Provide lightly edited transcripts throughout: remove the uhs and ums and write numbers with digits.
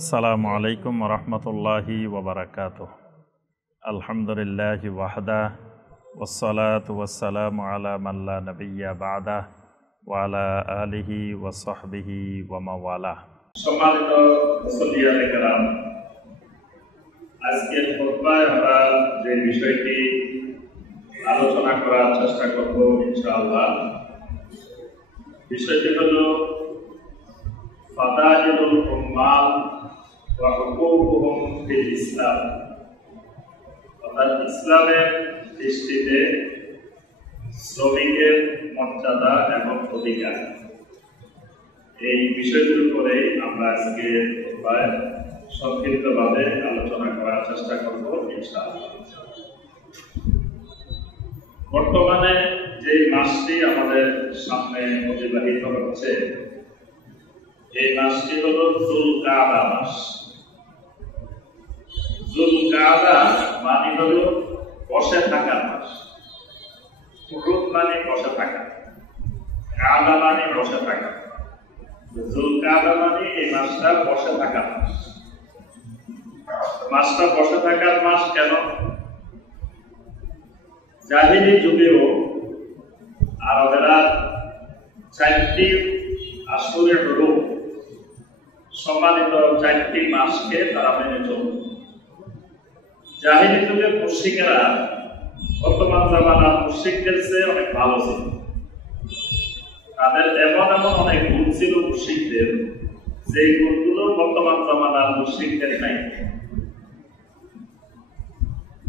আসসালামু আলাইকুম রহমতুল্লাহি ওবরাকাতুহ। আলহামদুলিল্লাহি ওয়াহদা ওয়াসসালাতু ওয়াসসালামু আলা মান লা নাবিয়্যা বা'দা ওয়া আলা আলিহি ওয়া সাহবিহি ওয়া মাওয়ালা। সম্মানিত মুসল্লিয়ানে কেরাম, আজকের খুতবায় আমরা যে বিষয়টি আলোচনা করার চেষ্টা করব ইনশাআল্লাহ, বিষয়টি হলো ফাদাইলুল উম্মাল ওয়া হুকুকুহুম ফিল ইসলাম। অর্থাৎ ইসলামের দৃষ্টিতে শ্রমিকের মর্যাদা এবং অধিকার, এই বিষয়টির উপরে আমরা আজকে সংক্ষিপ্তভাবে আলোচনা করার চেষ্টা করব ইনশাআল্লাহ। বর্তমানে যে মাসটি আমাদের সামনে অতিবাহিত হচ্ছে, এই মাসটি হল যুলকাদা মাস। যুলকাদা মানে হল বসে থাকার মাস। কুরুত মানে বসে থাকা, কাদা মানে বসে থাকা। যুলকাদা মানে এই মাসটা বসে থাকার মাস। মাসটা বসে থাকার মাস কেন? জাহিলি যুগেও আরবেরা 4টি আসরের রূপ সম্মানিত 4টি মাসকে তারা মেনে চলত। জাহিলি যুগের মুশরিকেরা বর্তমান জামানার মুশরিকদের চেয়ে অনেক ভালো ছিল। তাদের এমন অনেক গুণ ছিল মুশরিকদের, যে গুণগুলো বর্তমান জামানার মুশরিকদের নাই।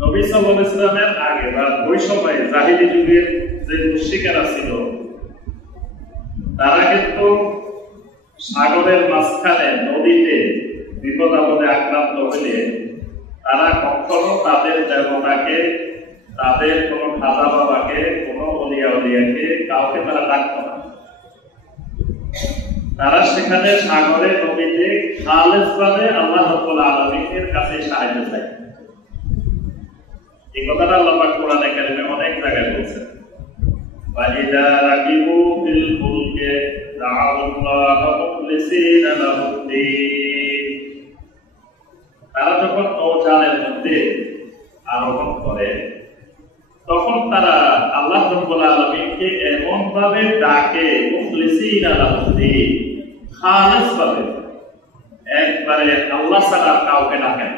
নবী সাল্লাল্লাহু আলাইহি ওয়াসাল্লামের আগে বা ওই সময়ে জাহিলি যুগের যে মুশরিকেরা ছিল, তারা কিন্তু সাগরের মাঝখানে নদীতে বিপদ আপদে আক্রান্ত হলে তারা কখনো তাদের দেবতাকে, তাদের কোনো খাজা বাবাকে, কোনো অলিয়া উলিয়াকে, কাউকে তারা ডাকত না। তারা সেখানে সাগরের নদীতে খালেসভাবে আল্লাহ রাব্বুল আলামিনের কাছে সাহায্য চায়। এই কথাটা আল্লাহ পাক কোরআনে কারিমে অনেক জায়গায় বলছেন। ওয়াইদা রাকিবু ফিল ফুলকি দা'আল্লাহ মুখলিসিনা লাহুদ্দীন। তারা যখন নৌযানের মধ্যে আরোহণ করে, তখন তারা আল্লাহ রাব্বুল আলামিনকে এমন ভাবে ডাকে, মুখলিসিনা লাহুদ্দীন, খালেস ভাবে, একবারে আল্লাহ ছাড়া কাউকে ডাকে না।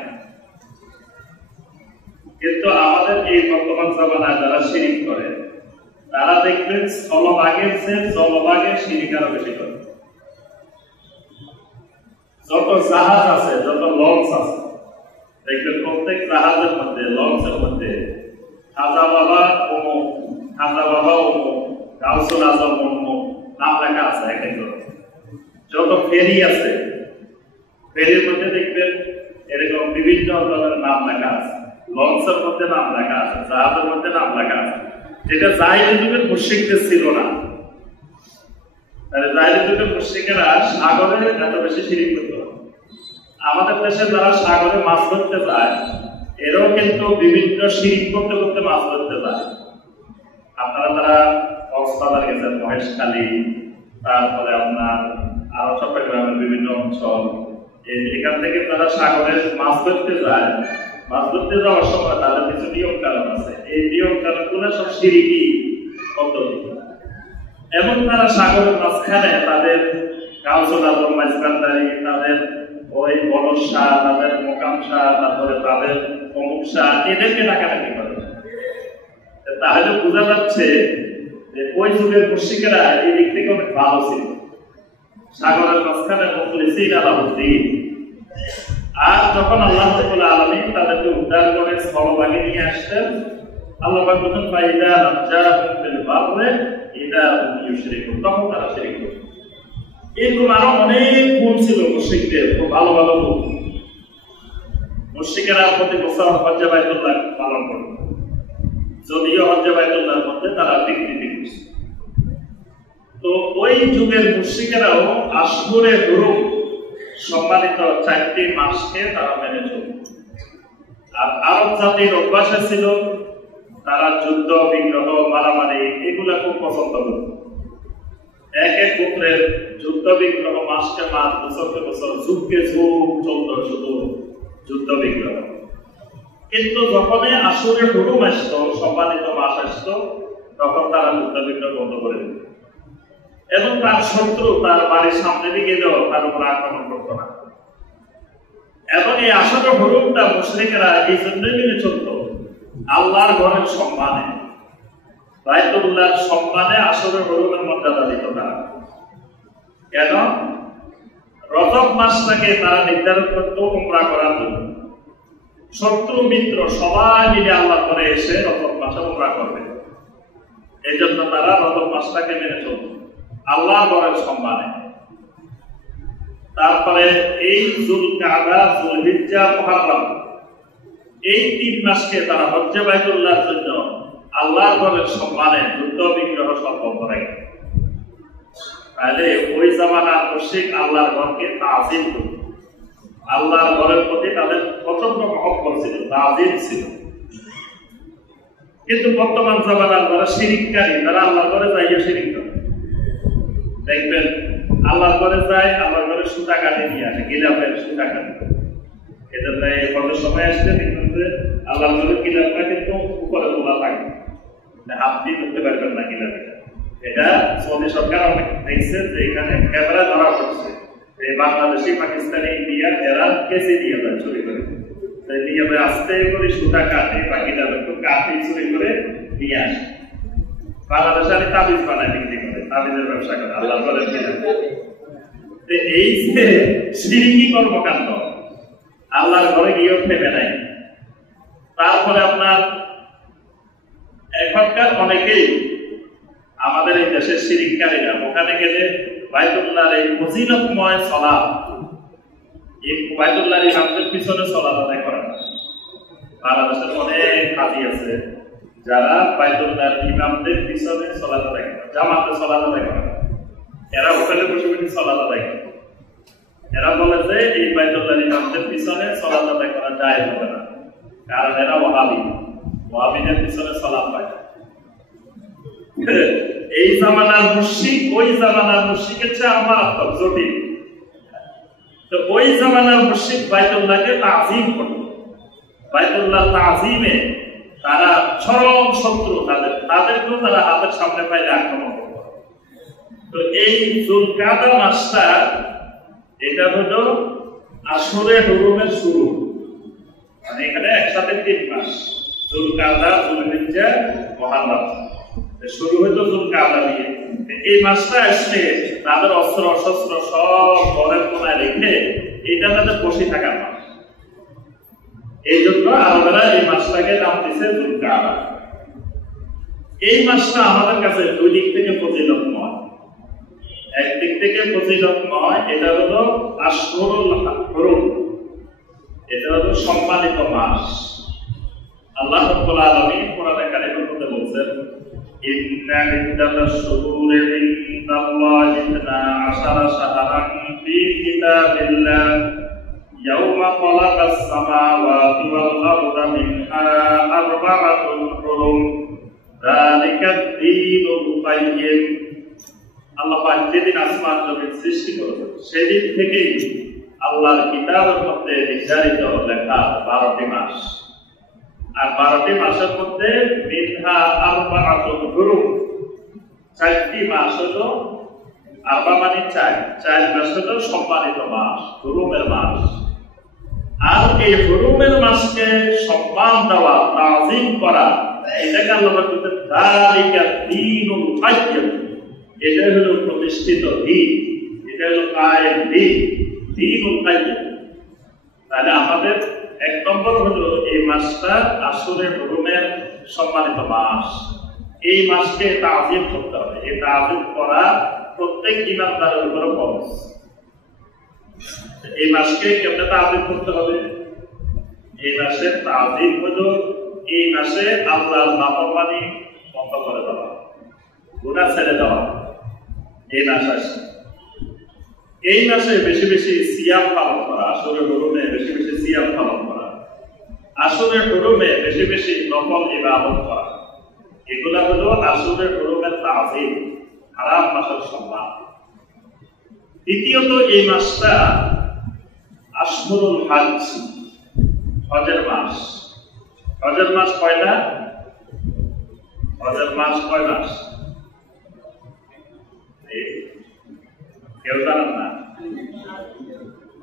কিন্তু আমাদের এই বর্তমান জামানায় যারা শিরিক করে, তারা দেখবেন স্থলভাগের চেয়ে জলভাগে শিরিক আরো বেশি করে। যত জাহাজ আছে, যত লঞ্চ আছে, দেখবেন প্রত্যেক জাহাজের মধ্যে, লঞ্চের মধ্যে খাজা বাবা অমুক, খাজা বাবা অমুক, গাউসুল আজম অমুক নাম লেখা আছে এক একজন। যত ফেরি আছে, ফেরির মধ্যে দেখবেন এরকম বিভিন্ন ধরনের নাম লেখা আছে। লঞ্চের মধ্যে নাম লেখা আছে, জাহাজের মধ্যে নাম লেখা আছে, যেটা জাহিলি যুগের মুশরিকদের ছিল না। তাহলে জাহিলি যুগের মুশরিকেরা সাগরে এত বেশি শিরিক করত। আমাদের দেশে যারা সাগরে মাছ ধরতে যায়, এরাও কিন্তু বিভিন্ন শিরিক করতে করতে মাছ ধরতে যায়। আপনারা তারা কক্সবাজার গেছেন, মহেশখালী, তারপরে আপনার আরো চট্টগ্রামের বিভিন্ন অঞ্চল, এখান থেকে তারা সাগরে মাছ ধরতে যায়। মাছ ধরতে যাওয়ার সময় তাদের কিছু নিয়ম কানুন আছে। এই নিয়ম কানুন গুলো সব শিরকি পদ্ধতি। এবং তারা সাগরের মাঝখানে তাদের গাউসুল আজম মাইজবান্দারি, তাদের ওই বনশা, তাদের মোকামশা, তারপরে তাদের অমুকশা, এদেরকে ডাকাডাকি করে। তাহলে বোঝা যাচ্ছে যে ওই যুগের মুশরিকেরা এই দিক থেকে অনেক ভালো ছিল। সাগরের মাঝখানে মুখলিসিনা লাহুদ্দীন। আর যখন আল্লাহ রাব্বুল আলামিন তাদেরকে উদ্ধার করে স্থলভাগে নিয়ে আসতেন, আল্লাহ পাক বলেন ফাইদা নাজাহুম ফিল বাররি ইদা হুম ইউশরিকুন, তখন তারা শিরক করত। এরকম আরো অনেক গুণ ছিল মুশরিকদের, খুব ভালো ভালো গুণ। মুশরিকেরা প্রতি বছর হজ্জে বাইতুল্লাহ পালন করত, যদিও হজ্জে বাইতুল্লাহর মধ্যে তারা বিকৃতি করছে। তো ওই যুগের মুশরিকেরাও আশহুরে হুরুম সম্মানিত 4টি মাসকে তারা মেনে চলত। আর আরব জাতির অভ্যাস ছিল তারা যুদ্ধ, বিগ্রহ, মারামারি এগুলা খুব পছন্দ করত। এক এক গোত্রের যুদ্ধ বিগ্রহ মাসকে মাস, বছরকে বছর, যুগকে যুগ চলত শুধু যুদ্ধ বিগ্রহ। কিন্তু যখনই আসরে হুরুম আসতো, সম্মানিত মাস আসতো, তখন তারা যুদ্ধ বিগ্রহ বন্ধ করে দিত এবং তার শত্রু তার বাড়ির সামনে দিকে গেলেও তার উপর আক্রমণ করতো না। এবং এই আসরে হুরুমটা মুশরিকেরা এই জন্যই মেনে চলত, আল্লাহর ঘরের সম্মানে, বাইতুল্লাহর সম্মানে আসরে হুরুমের মর্যাদা দিত তারা। কেন? রজব মাসটাকে তারা নির্ধারণ করত উমরা করার জন্য। শত্রু মিত্র সবাই মিলে আল্লাহ করে এসে রজব মাসে উমরা করবে, এই জন্য তারা রজব মাসটাকে মেনে চলত আল্লাহর ঘরের সম্মানে। তারপরে এই যুলকাদা, যুলহিজ্জা, মুহররম, এই 3 মাসকে তারা হজ্জে বাইতুল্লাহর জন্য আল্লাহর ঘরের সম্মানে যুদ্ধ বিগ্রহ সম্ভব করে। তাহলে ওই জামানার মুশরিক আল্লাহর ঘরকে তাজিম করত, আল্লাহর ঘরের প্রতি তাদের প্রচন্ড মহব্বত ছিল, তাজিম ছিল। কিন্তু বর্তমান জামানার যারা শিরিককারী, তারা আল্লাহর ঘরে যাইয়া শিরিক করে। দেখবেন আল্লাহর ঘরে যায়, আল্লাহর ঘরে সুতা কাটে নিয়ে আসে, গিলাফের সুতা কাটে। এটা প্রায় কত সময় আসছে দেখবেন যে আল্লাহর ঘরের গিলাফটা কিন্তু উপরে তোলা থাকে, হাত দিয়ে ধরতে পারবেন না গিলাফে। এটা সৌদি সরকার অনেক দেখছে যে এখানে ক্যামেরা ধরা পড়ছে, এই বাংলাদেশি, পাকিস্তানি, ইন্ডিয়া এরা কেসে দিয়ে যায় চুরি করে, নিয়ে যায় আস্তে করে সুতা কাটে বা গিলাফ একটু কাটে চুরি করে নিয়ে আসে। বাংলাদেশে আমি তাবিজ বানায় বিক্রি করে, তাবিজের ব্যবসা করে আল্লাহর ঘরের গিলাফ। এই যে শিরকি কর্মকাণ্ড আল্লাহর ঘরে গিয়েও থেমে নাই। তারপরে আপনার এখনকার অনেকেই আমাদের এই দেশের শিরিককারীরা ওখানে গেলে বাইতুল্লাহর এই ফজিলতময় সালাত, এই বাইতুল্লাহর ইমামদের পিছনে সালাত আদায় করে। বাংলাদেশের অনেক হাজি আছে যারা বাইতুল্লাহর ইমামদের পিছনে সালাত আদায় করে, জামাতে সালাত আদায় করে। এরা হোটেলে বসে বসে সালাত আদায় করে। এরা বলে যে এই বাইতুল্লাহর ইমামদের পিছনে সালাত আদায় করা যায় হবে না, কারণ এরা ওয়াহাবি, ওয়াহাবিদের পিছনে সালাত পায়। এই জামানার মুশরিক ওই জামানার মুশরিকের চেয়ে মারাত্মক জটিল। তো ওই জামানার মুশরিক বাইতুল্লাহকে তাজিম করত, বাইতুল্লাহ তাজিমে তারা চরম শত্রু, তাদেরকেও তারা হাতের সামনে পাইলে আক্রমণ করত। তো এই যুলকাদা মাসটা, এটা হলো আসরে হুরুমের শুরু, মানে এখানে একসাথে 3 মাস, যুলকাদা, যুলহিজ্জা, মুহররম। শুরু হইতো যুলকাদা দিয়ে। এই মাসটা আসলে তাদের অস্ত্র শস্ত্র সব ঘরের কোনায় রেখে এটা তাদের বসে থাকার মাস। এই জন্য আরবেরা এই মাসটাকে নাম দিয়েছে যুলকাদা। এই মাসটা আমাদের কাছে 2 দিক থেকে ফজিলতময়। একদিক থেকে ফজিলতময়, এটা হলো আশহুরুল হুরুম, এটা হলো সম্মানিত মাস। আল্লাহ রাব্বুল আলামিন কোরআনে কারিমের মধ্যে বলেছেন, ইন্না ইদ্দাতাশ শুহুরি ইনদাল্লাহি 12 শাহরান ফি কিতাবিল্লাহ ইয়াওমা খালাকাস সামাওয়াতি ওয়াল আরদা মিনহা আরবা'াতুন হুরুম যালিকাদ দীনুল কাইয়্যিম। আল্লাহ পাক যেদিন আসমান জমিন সৃষ্টি করেছেন সেদিন থেকেই আল্লাহর কিতাবের মধ্যে নির্ধারিত লেখা 12টি মাস। আর 12টি মাসের মধ্যে মিনহা আরবা'াতুন হুরুম, 4টি মাস হলো, আরবা মানে 4 মাস হলো সম্মানিত মাস, হুরুমের মাস। আর এই হুরুমের মাসকে সম্মান দেওয়া, তাজিম করা, এটাকে আল্লাহ পাক বলতে যালিকা দীনুল কাইয়্যিম, এটা হলো প্রতিষ্ঠিত দিন, এটা হলো কায়েম দিন, দীনুল কাইয়্যিম। তাহলে আমাদের 1 নম্বর হলো এই মাসটা আসরে হুরুমের সম্মানিত মাস। এই মাসকে তাজিম করতে হবে। এই তাজিম করা প্রত্যেক ইমানদারের উপর ফরজ। এই মাসকে কেমনে তাজিম করতে হবে? এই মাসের তাজিম হলো এই মাসে আল্লাহর নাফরমানি বন্ধ করে দেওয়া, গুনাহ ছেড়ে দেওয়া। এই মাস আসে, এই মাসে বেশি বেশি সিয়াম পালন করা, আসরে হুরুমে বেশি বেশি সিয়াম পালন করা, আসরে হুরুমে বেশি বেশি নফল ইবাদত করা, এগুলা হলো আসরে হুরুমের তাজিম। হারাম মাসের সম্মান। দ্বিতীয়ত এই মাসটা আশহুরুল হজ, হজের মাস। হজের মাস কয়টা? হজের মাস কয় মাস? কেউ জানেন না?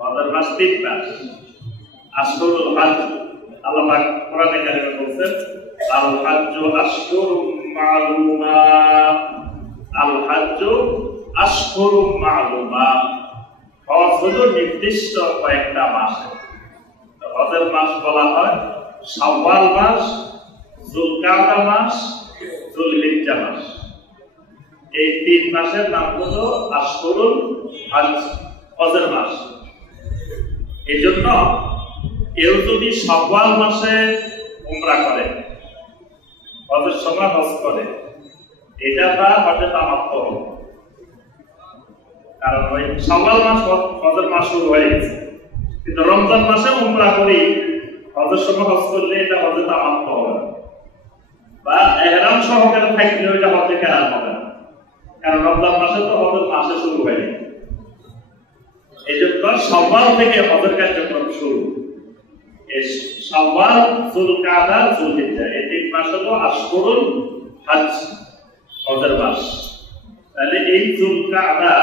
হজের মাস 3 মাস। আশহুরুল হজ, আল্লাহ পাক কোরআনে কারিমে বলেছেন আল হজ্জু আশহুরুম মা'লুমাত, আল হজ্জু আশহুরুম মা'লুমাত। হজ হলো নির্দিষ্ট কয়েকটা মাস। হজের মাস বলা হয় শাওয়াল মাস, যুলকাদা মাস, যুলহিজ্জা মাস। এই 3 মাসের নাম হলো আশহুরুল হজ, হজের মাস। এই জন্য কেউ যদি শাওয়াল মাসে উমরা করে, হজের সময় হজ করে, এটা তার হজে তামাত্তু হবে। কারণ ওই শাওয়াল মাস হজের মাস শুরু হয়ে গেছে, কিন্তু রমজান মাসে উমরা করি হজের সময় হজ করলে এটা হজে তামাত্তু হবে না, বা ইহরাম সহকারে থাকলে ওইটা হজে কেরান হবে না, কারণ রমজান মাসে তো হজের মাসে শুরু হয়ে গেছে। এই জন্য শাওয়াল থেকে হজের কার্যক্রম শুরু। শাওয়াল, যুলকাদা, যুলহিজ্জা এই 3 মাস হলো আশহুরুল হজ, হজের মাস। তাহলে এই যুলকাদা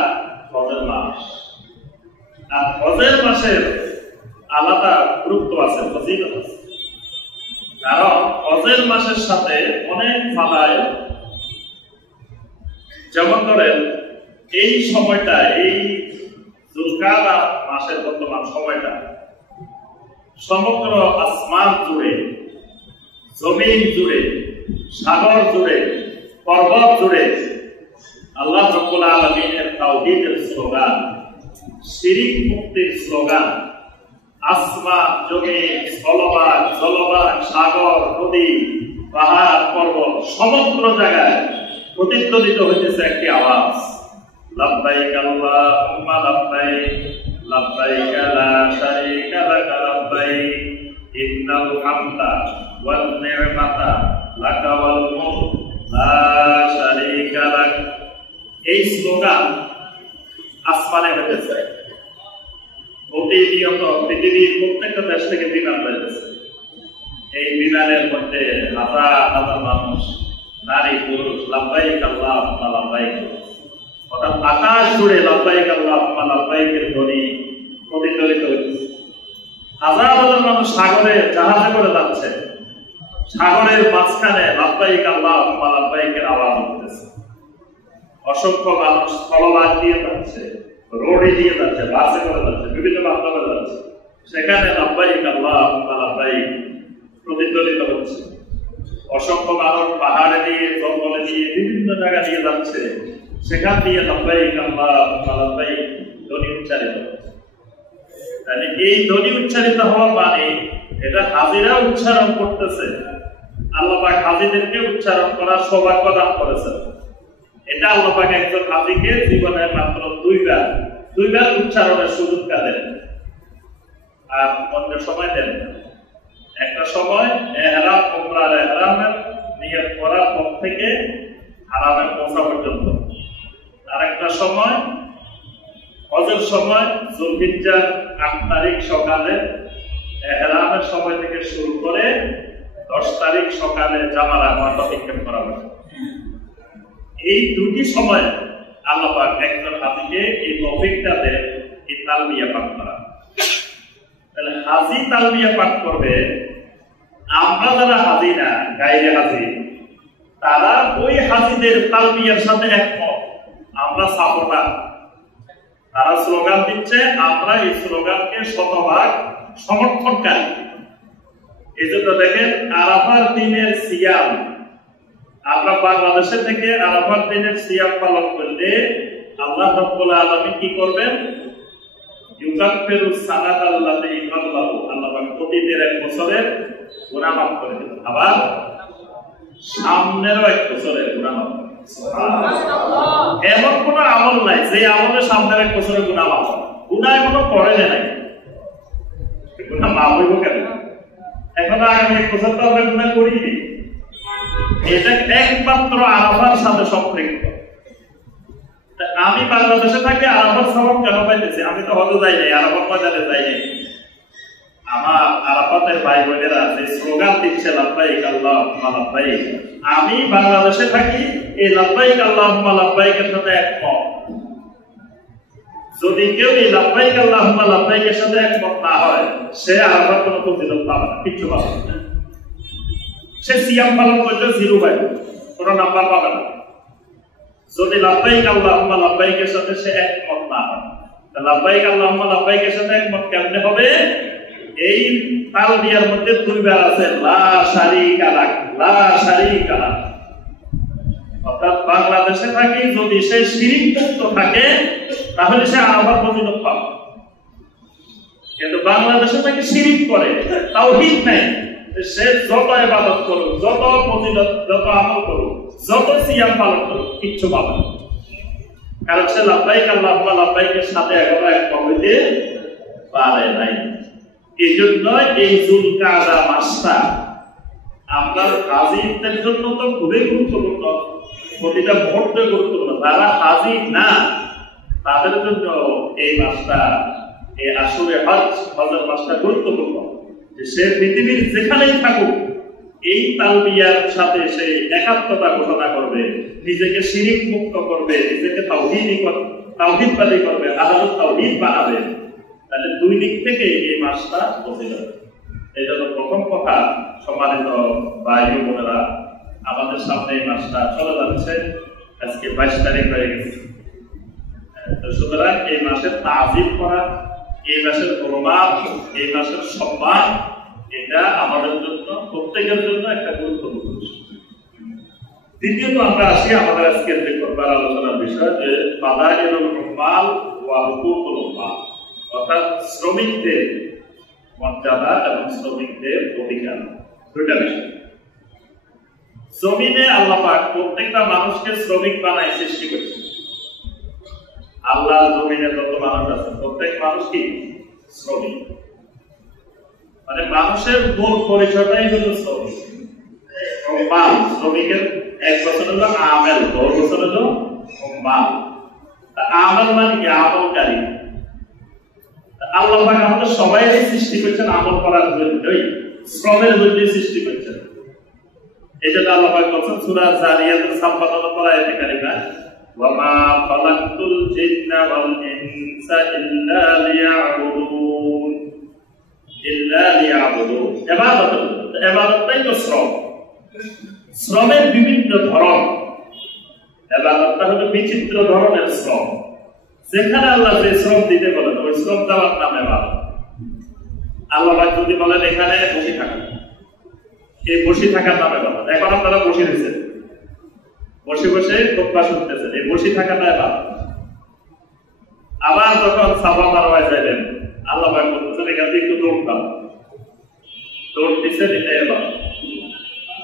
হজের মাস। আর হজের মাসের আলাদা গুরুত্ব আছে, ফজিলত আছে। কারণ হজের মাসের সাথে অনেক ফাদাইল, যেমন ধরেন এই সময়টা, এই যুলকাদা মাসের বর্তমান সময়টা সমগ্র আসমান জুড়ে, জমিন জুড়ে, সাগর জুড়ে, পর্বত জুড়ে আল্লাহ রাব্বুল আলামিনের তাওহীদের স্লোগান, শিরিক মুক্তির স্লোগান, আসমান, জমিন, স্থলভাগ, জলভাগ, সাগর, নদী, পাহাড়, পর্বত সমগ্র জায়গায় প্রতিধ্বনিত হইতেছে একটি আওয়াজ, লাব্বাইক আল্লাহুম্মা লাব্বাইক, লাব্বাইক লা শারীকা লাকা লাব্বাইক, ইন্নাল হামদা ওয়ান নি'মাতা লাকা ওয়াল মুলক লা শারীকা লাক। এই স্লোগান আসমানে হইতেছে। প্রতিনিয়ত পৃথিবীর প্রত্যেকটা দেশ থেকে বিমান যাইতেছে। এই বিমানের মধ্যে হাজার হাজার মানুষ, নারী পুরুষ লাব্বাইক আল্লাহুম্মা লাব্বাইক, অর্থাৎ আকাশ জুড়ে লাব্বাইক আল্লাহুম্মা লাব্বাইকের ধ্বনি প্রতিধ্বনিত হইতেছে। হাজার হাজার মানুষ সাগরে জাহাজে করে যাচ্ছে, সাগরের মাঝখানে লাব্বাইক আল্লাহুম্মা লাব্বাইকের আওয়াজ হইতেছে। অসংখ্য মানুষ স্থলভাগ দিয়ে যাচ্ছে, রোডে দিয়ে যাচ্ছে, বাসে করে যাচ্ছে, বিভিন্ন মাধ্যমে যাচ্ছে, সেখানে লাব্বাইক আল্লাহুম্মা লাব্বাইক প্রতিধ্বনিত হচ্ছে। অসংখ্য মানুষ পাহাড়ে দিয়ে, জঙ্গলে দিয়ে, বিভিন্ন জায়গা দিয়ে যাচ্ছে, সেখান দিয়ে লাব্বাইক আল্লাহুম্মা লাব্বাইক ধ্বনি উচ্চারিত হচ্ছে। তাহলে এই ধ্বনি উচ্চারিত হওয়া মানে এটা হাজিরা উচ্চারণ করতেছে। আল্লাহ পাক হাজিদেরকে উচ্চারণ করার সৌভাগ্য দান করেছেন। এটা আল্লাহ পাক একজন হাজিকে জীবনে মাত্র 2 বার উচ্চারণের সুযোগ দেন, আর অন্য সময় দেন না। একটা সময় ইহরাম, উমরার ইহরামের নিয়ত করার পর থেকে হারামে পৌঁছা পর্যন্ত, আর একটা সময় হজের সময় যুলহিজ্জার 8 তারিখ সকালে ইহরামের সময় থেকে শুরু করে 10 তারিখ সকালে জামারা মাথা নিক্ষেপ করা হয়। এই 2টি সময় আল্লাহ পাক একজন হাজিকে এই তৌফিকটা দেন এই তালবিয়া পাঠ করা। তাহলে হাজি তালবিয়া পাঠ করবে, আমরা যারা হাজি না, গায়রে হাজি, তারা ওই হাজিদের তালবিয়ার সাথে একমত, আমরা সাপোর্টার। তারা স্লোগান দিচ্ছে, আমরা এই স্লোগানকে শতভাগ সমর্থনকারী। এই জন্য দেখেন আরাফার দিনের সিয়াম, আমরা বাংলাদেশে থেকে আরাফার দিনের সিয়াম পালন করলে আল্লাহ রাব্বুল আলামিন কি করবেন? ইউকাফিরুস সানাতাল্লাতী ক্বাবলাহু, আল্লাহ পাক অতীতের 1 বছরের গুনাহ মাফ করে দিবেন, আবার সামনেরও 1 বছরের গুনাহ মাফ। সুবহানাল্লাহ। এমন কোন আমল নাই যে আমলে সামনের 1 বছরের গুনাহ মাফ হবে। গুনাহ এখনো করে নাই, গুনাহ মাফ হইব কেন? এখন আগামী 1 বছর তো আমরা গুনাহ করিনি। এটা একমাত্র আরাফার সাথে সম্পৃক্ত। আমি বাংলাদেশে থাকি আরাফাত সওয়াব কেন পাইতেছি? আমি তো হজে যাই নাই, আরাফাত ময়দানে যাই নাই। আমার আরাফাতের ভাই বোনেরা যে স্লোগান দিচ্ছে লাব্বাইক আল্লাহুম্মা লাব্বাইক, আমি বাংলাদেশে থাকি, এই লাব্বাইক আল্লাহুম্মা লাব্বাইকের সাথে একমত। যদি কেউ এই লাব্বাইক আল্লাহুম্মা লাব্বাইকের সাথে একমত না হয়, সে আরাফাত কোনো ফজিলত পাবে না, কিচ্ছু পাবে না। সে সিয়াম পালন করলে জিরো পাবে, কোনো নাম্বার পাবে না। যদি লাব্বাইক আল্লাহুম্মা লাব্বাইকের সাথে সে একমত না হয়, লাব্বাইক আল্লাহুম্মা লাব্বাইকের সাথে একমত কেমনে হবে? এই তালবিয়ার মধ্যে দুইবার আছে লা শারীকা লাক, লা শারীকা লাক। অর্থাৎ বাংলাদেশে থাকি যদি সে শিরক মুক্ত থাকে তাহলে সে আরাফাত ফজিলত পাবে। কিন্তু বাংলাদেশে থাকি শিরক করে, তাওহীদ নাই, সে যত ইবাদত করুক, যত ফজিলত, যত আমল করুক, যত সিয়াম পালন করুক, কিচ্ছু পাবে না। কারণ সে লাব্বাইক আল্লাহুম্মা লাব্বাইকের সাথে এখনো একমত হইতে পারে নাই। এই জন্য এই যুলকাদা মাসটা আপনার হাজিদের জন্য তো খুবই গুরুত্বপূর্ণ, প্রতিটা মুহূর্তে গুরুত্বপূর্ণ। যারা হাজির না তাদের জন্য এই মাসটা, এই আশুরে হজের মাসটা গুরুত্বপূর্ণ। যে সে পৃথিবীর যেখানেই থাকুক এই তালবিয়ার সাথে সে একাত্মতা ঘোষণা করবে, নিজেকে শিরক মুক্ত করবে, নিজেকে তাওহীদবাদী করবে, আহলুত তাওহীদ বানাবে। তাহলে দুই দিক থেকে এই মাসটা বসে যাবে। এই জন্য প্রথম কথা, সম্মানিত ভাই বোনেরা, আমাদের সামনে এই মাসটা চলে যাচ্ছে, আজকে 22 তারিখ হয়ে গেছে। সুতরাং এই মাসের তাজিম করা, এই মাসের প্রমাণ, এই মাসের সম্মান, এটা আমাদের জন্য, প্রত্যেকের জন্য একটা গুরুত্বপূর্ণ বিষয়। দ্বিতীয়ত আমরা আসি আমাদের আজকের যে খোতবার আলোচনার বিষয়, যে ফাদাইলুল উম্মাল ওয়া হুকুকুল উম্মাল, অর্থাৎ শ্রমিকদের মর্যাদা এবং শ্রমিকদের অধিকার, দুইটা বিষয়। জমিনে আল্লাহ পাক প্রত্যেকটা মানুষকে শ্রমিক বানায় সৃষ্টি করেছে। আল্লাহ জমিনে যত মানুষ আছে প্রত্যেক মানুষ কি শ্রমিক, মানে মানুষের মূল পরিচয়টাই হলো শ্রমিক। মাল, শ্রমিকের এক বছর হলো আমেল, 10 বছর হলো মাল। আমল মানে কি? আমলকারী। আল্লাহ পাক আমাদের সবাইকে সৃষ্টি করেছেন আমল করার জন্যই, শ্রমের জন্যই সৃষ্টি করেছেন। এটা আল্লাহ পাক বলেছেন সূরা জারিয়াতের 56 আয়াতে কারিমা, ওয়া মা খালাকতুল জিন্না ওয়াল ইনসা ইল্লা লিয়াবুদুন, ইল্লা লিয়াবুদুন। ইবাদতটাই তো শ্রম। শ্রমের বিভিন্ন ধরন, ইবাদতটা হলো বিচিত্র ধরনের শ্রম। যেখানে আল্লাহ যে শ্রম দিতে বলেন ওই শ্রম দেওয়ার নাম ইবাদত। আল্লাহ পাক যদি বলেন এখানে বসে থাকা, এই বসে থাকার নাম ইবাদত। এখন আপনারা বসে রয়েছেন, বসে বসে খুতবা শুনতেছেন, এই বসে থাকাটা ইবাদত। আবার যখন সাফা মারওয়ায় যাবেন, আল্লাহ পাক বলতেছেন এখান থেকে একটু দৌড় দাও, দৌড় দিচ্ছেন, এটা ইবাদত।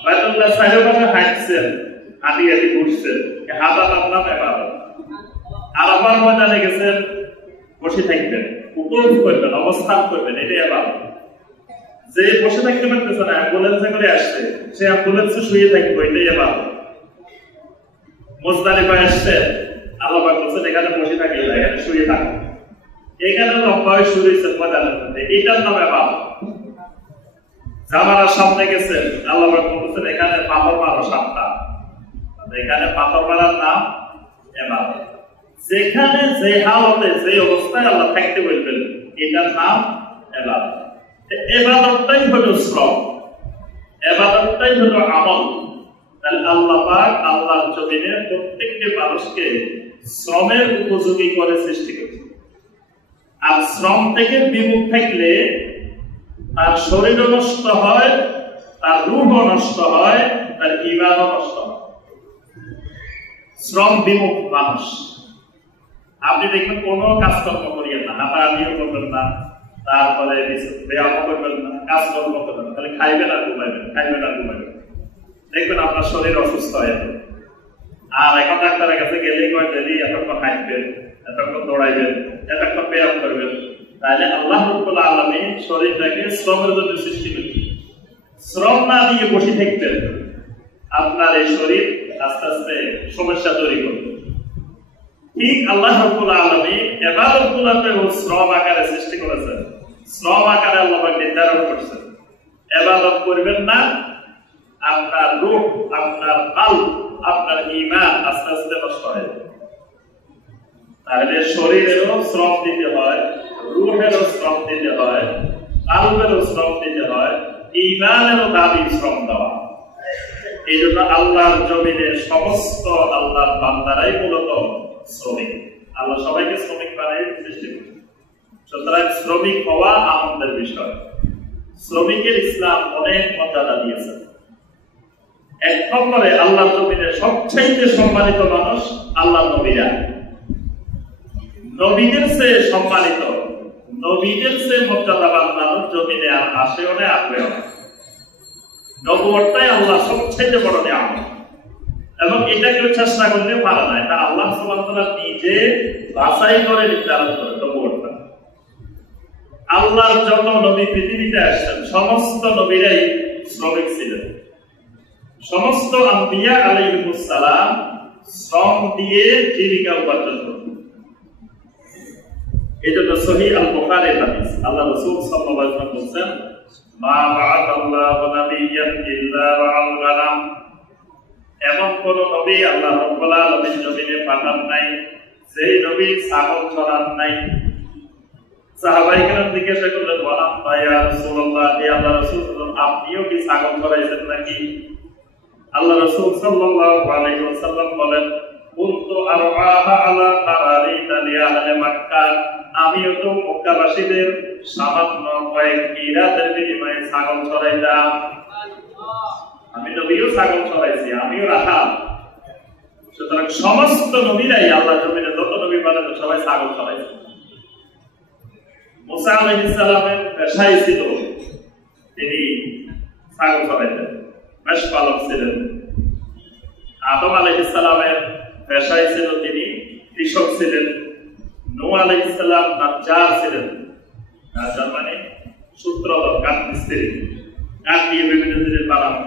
বাইতুল্লাহ সাহেবের পাশে হাঁটছেন, হাঁটি হাঁটি ঘুরছেন, হাঁটা তার নাম ইবাদত। আরাফার ময়দানে গেছেন, বসে থাকবেন, উপভোগ করবেন, অবস্থান করবেন, এটাই ইবাদত। যে বসে থাকতে পারতেছে না, অ্যাম্বুলেন্সে করে আসছে, সে অ্যাম্বুলেন্সে শুয়ে থাকবে, এটাই ইবাদত। মুজদালিফায় আসছে, আল্লাহ পাক বলেছেন এখানে বসে থাকলে না, এখানে শুয়ে থাকো। এখানে লম্বা হয়ে শুয়ে রয়েছে ময়দানের মধ্যে, এটার নাম ইবাদত। জামারার সামনে গেছেন, আল্লাহ পাক বলেছেন এখানে পাথর মারো 7টা, এখানে পাথর মারার নাম ইবাদত। যেখানে যে হালতে যে অবস্থায় আল্লাহ থাকতে বলবেন এটার নাম ইবাদত। ইবাদতটাই হলো শ্রম, ইবাদতটাই হলো আমল। তাহলে আল্লাহ পাক আল্লাহর জমিনে প্রত্যেকটি মানুষকে শ্রমের উপযোগী করে সৃষ্টি করেছেন। আর শ্রম থেকে বিমুখ থাকলে তার শরীরও নষ্ট হয়, তার রূহও নষ্ট হয়, তার ঈমানও নষ্ট হয়। শ্রম বিমুখ মানুষ, আপনি দেখবেন কোনো কাজকর্ম করিয়েন না, হাঁটাহাঁটিও করবেন না, তারপরে ব্যায়ামও করবেন না, কাজকর্ম করবেন না, খালি খাইবেন আর ঘুমাইবেন, খাইবেন আর ঘুমাইবেন, দেখবেন আপনার শরীর অসুস্থ হয়ে যাবে। আর এখন ডাক্তারের কাছে গেলেই কয় ডেলি এতক্ষণ হাঁটবেন, এতক্ষণ দৌড়াইবেন, এতক্ষণ ব্যায়াম করবেন। তাহলে আল্লাহ রাব্বুল আলামিন শরীরটাকে শ্রমের জন্য সৃষ্টি করেছেন। শ্রম না দিয়ে বসে থাকতেন, আপনার এই শরীর আস্তে আস্তে সমস্যা তৈরি করবে। ঠিক আল্লাহ রাব্বুল আলামিন ইবাদতগুলোকে শ্রম আকারে সৃষ্টি করেছেন, শ্রম আকারে আল্লাহ পাক নির্ধারণ করেছেন। ইবাদত করবেন না, আপনার রূহ, আপনার কলব, আপনার ঈমান আস্তে আস্তে নষ্ট হয়ে যাবে। তাহলে শরীরেরও শ্রম দিতে হয়, রূহেরও শ্রম দিতে হয়, কলবেরও শ্রম দিতে হয়, ঈমানেরও দাবি শ্রম দেওয়া। এই জন্য আল্লাহর জমিনে সমস্ত আল্লাহর বান্দারাই মূলত শ্রমিক। আল্লাহ সবাইকে শ্রমিক বানাই সৃষ্টি করেছে। সুতরাং শ্রমিক হওয়া আনন্দের বিষয়। শ্রমিকের ইসলাম অনেক মর্যাদা দিয়েছে। এক নম্বরে আল্লাহর জমিনে সবচেয়ে সম্মানিত মানুষ আল্লাহর নবীরা। নবীদের চেয়ে সম্মানিত, নবীদের চেয়ে মর্যাদাবান মানুষ জমিনে আর আসেও না, আসবেও না। নবুয়তটাই আল্লাহ সবচেয়ে বড় নিয়ামত, এবং এটা কেউ চেষ্টা করতে পারে না। এটা আল্লাহ সুবহানাহু ওয়া তাআলা নিজে বাছাই করে নির্ধারণ করে নবুয়তটা। আল্লাহর যত নবী পৃথিবীতে আসছেন সমস্ত নবীরাই শ্রমিক ছিলেন। সমস্ত আম্বিয়া আলাইহিস সালাম শ্রম দিয়ে জীবিকা উপার্জন করতেন। এই জন্য সহিহ আল বুখারীর হাদিস, আল্লাহ রাসূল সাল্লাল্লাহু আলাইহি ওয়াসাল্লাম বলেছেন, মা বা'আতাল্লাহু নাবিয়্যান ইল্লা রাআল গানাম। এমন কোন নবী আল্লাহ রাব্বুল আলামিন জমিনে পাঠান নাই যেই নবী ছাগল চড়ান নাই। সাহাবায়ে কেরাম জিজ্ঞাসা করলেন, ওয়া আনতা ইয়া রাসূলুল্লাহ, হে আল্লাহর রাসূল, আপনিও কি ছাগল চড়াইছেন নাকি? আল্লাহ রাসূল সাল্লাল্লাহু আলাইহি ওয়াসাল্লাম বলেন, কুনতু আরআহা আলা তারারিতা লিআহলি মক্কা। আমিও তো মক্কাবাসীদের সামান্য কয়েক কিরাতের বিনিময়ে ছাগল চড়াইতাম। আমি নবীও ছাগল চড়াইছি, আমিও রাখাল। সুতরাং সমস্ত নবীরাই আল্লাহ জমিনে যত নবী বানানো সবাই ছাগল চড়াইছে। মুসা আলাইহিস সালামের পেশাই ছিল তিনি ছাগল চড়াইতেন, মেষপালক ছিলেন। আদম আলাইহিস সালামের পেশাই ছিল তিনি কৃষক ছিলেন। নূহ আলাইহিস সালাম নাজ্জার ছিলেন, নাজ্জার মানে সূত্রধর, কাঠ মিস্ত্রি, কাঠ দিয়ে বিভিন্ন জিনিস বানানো।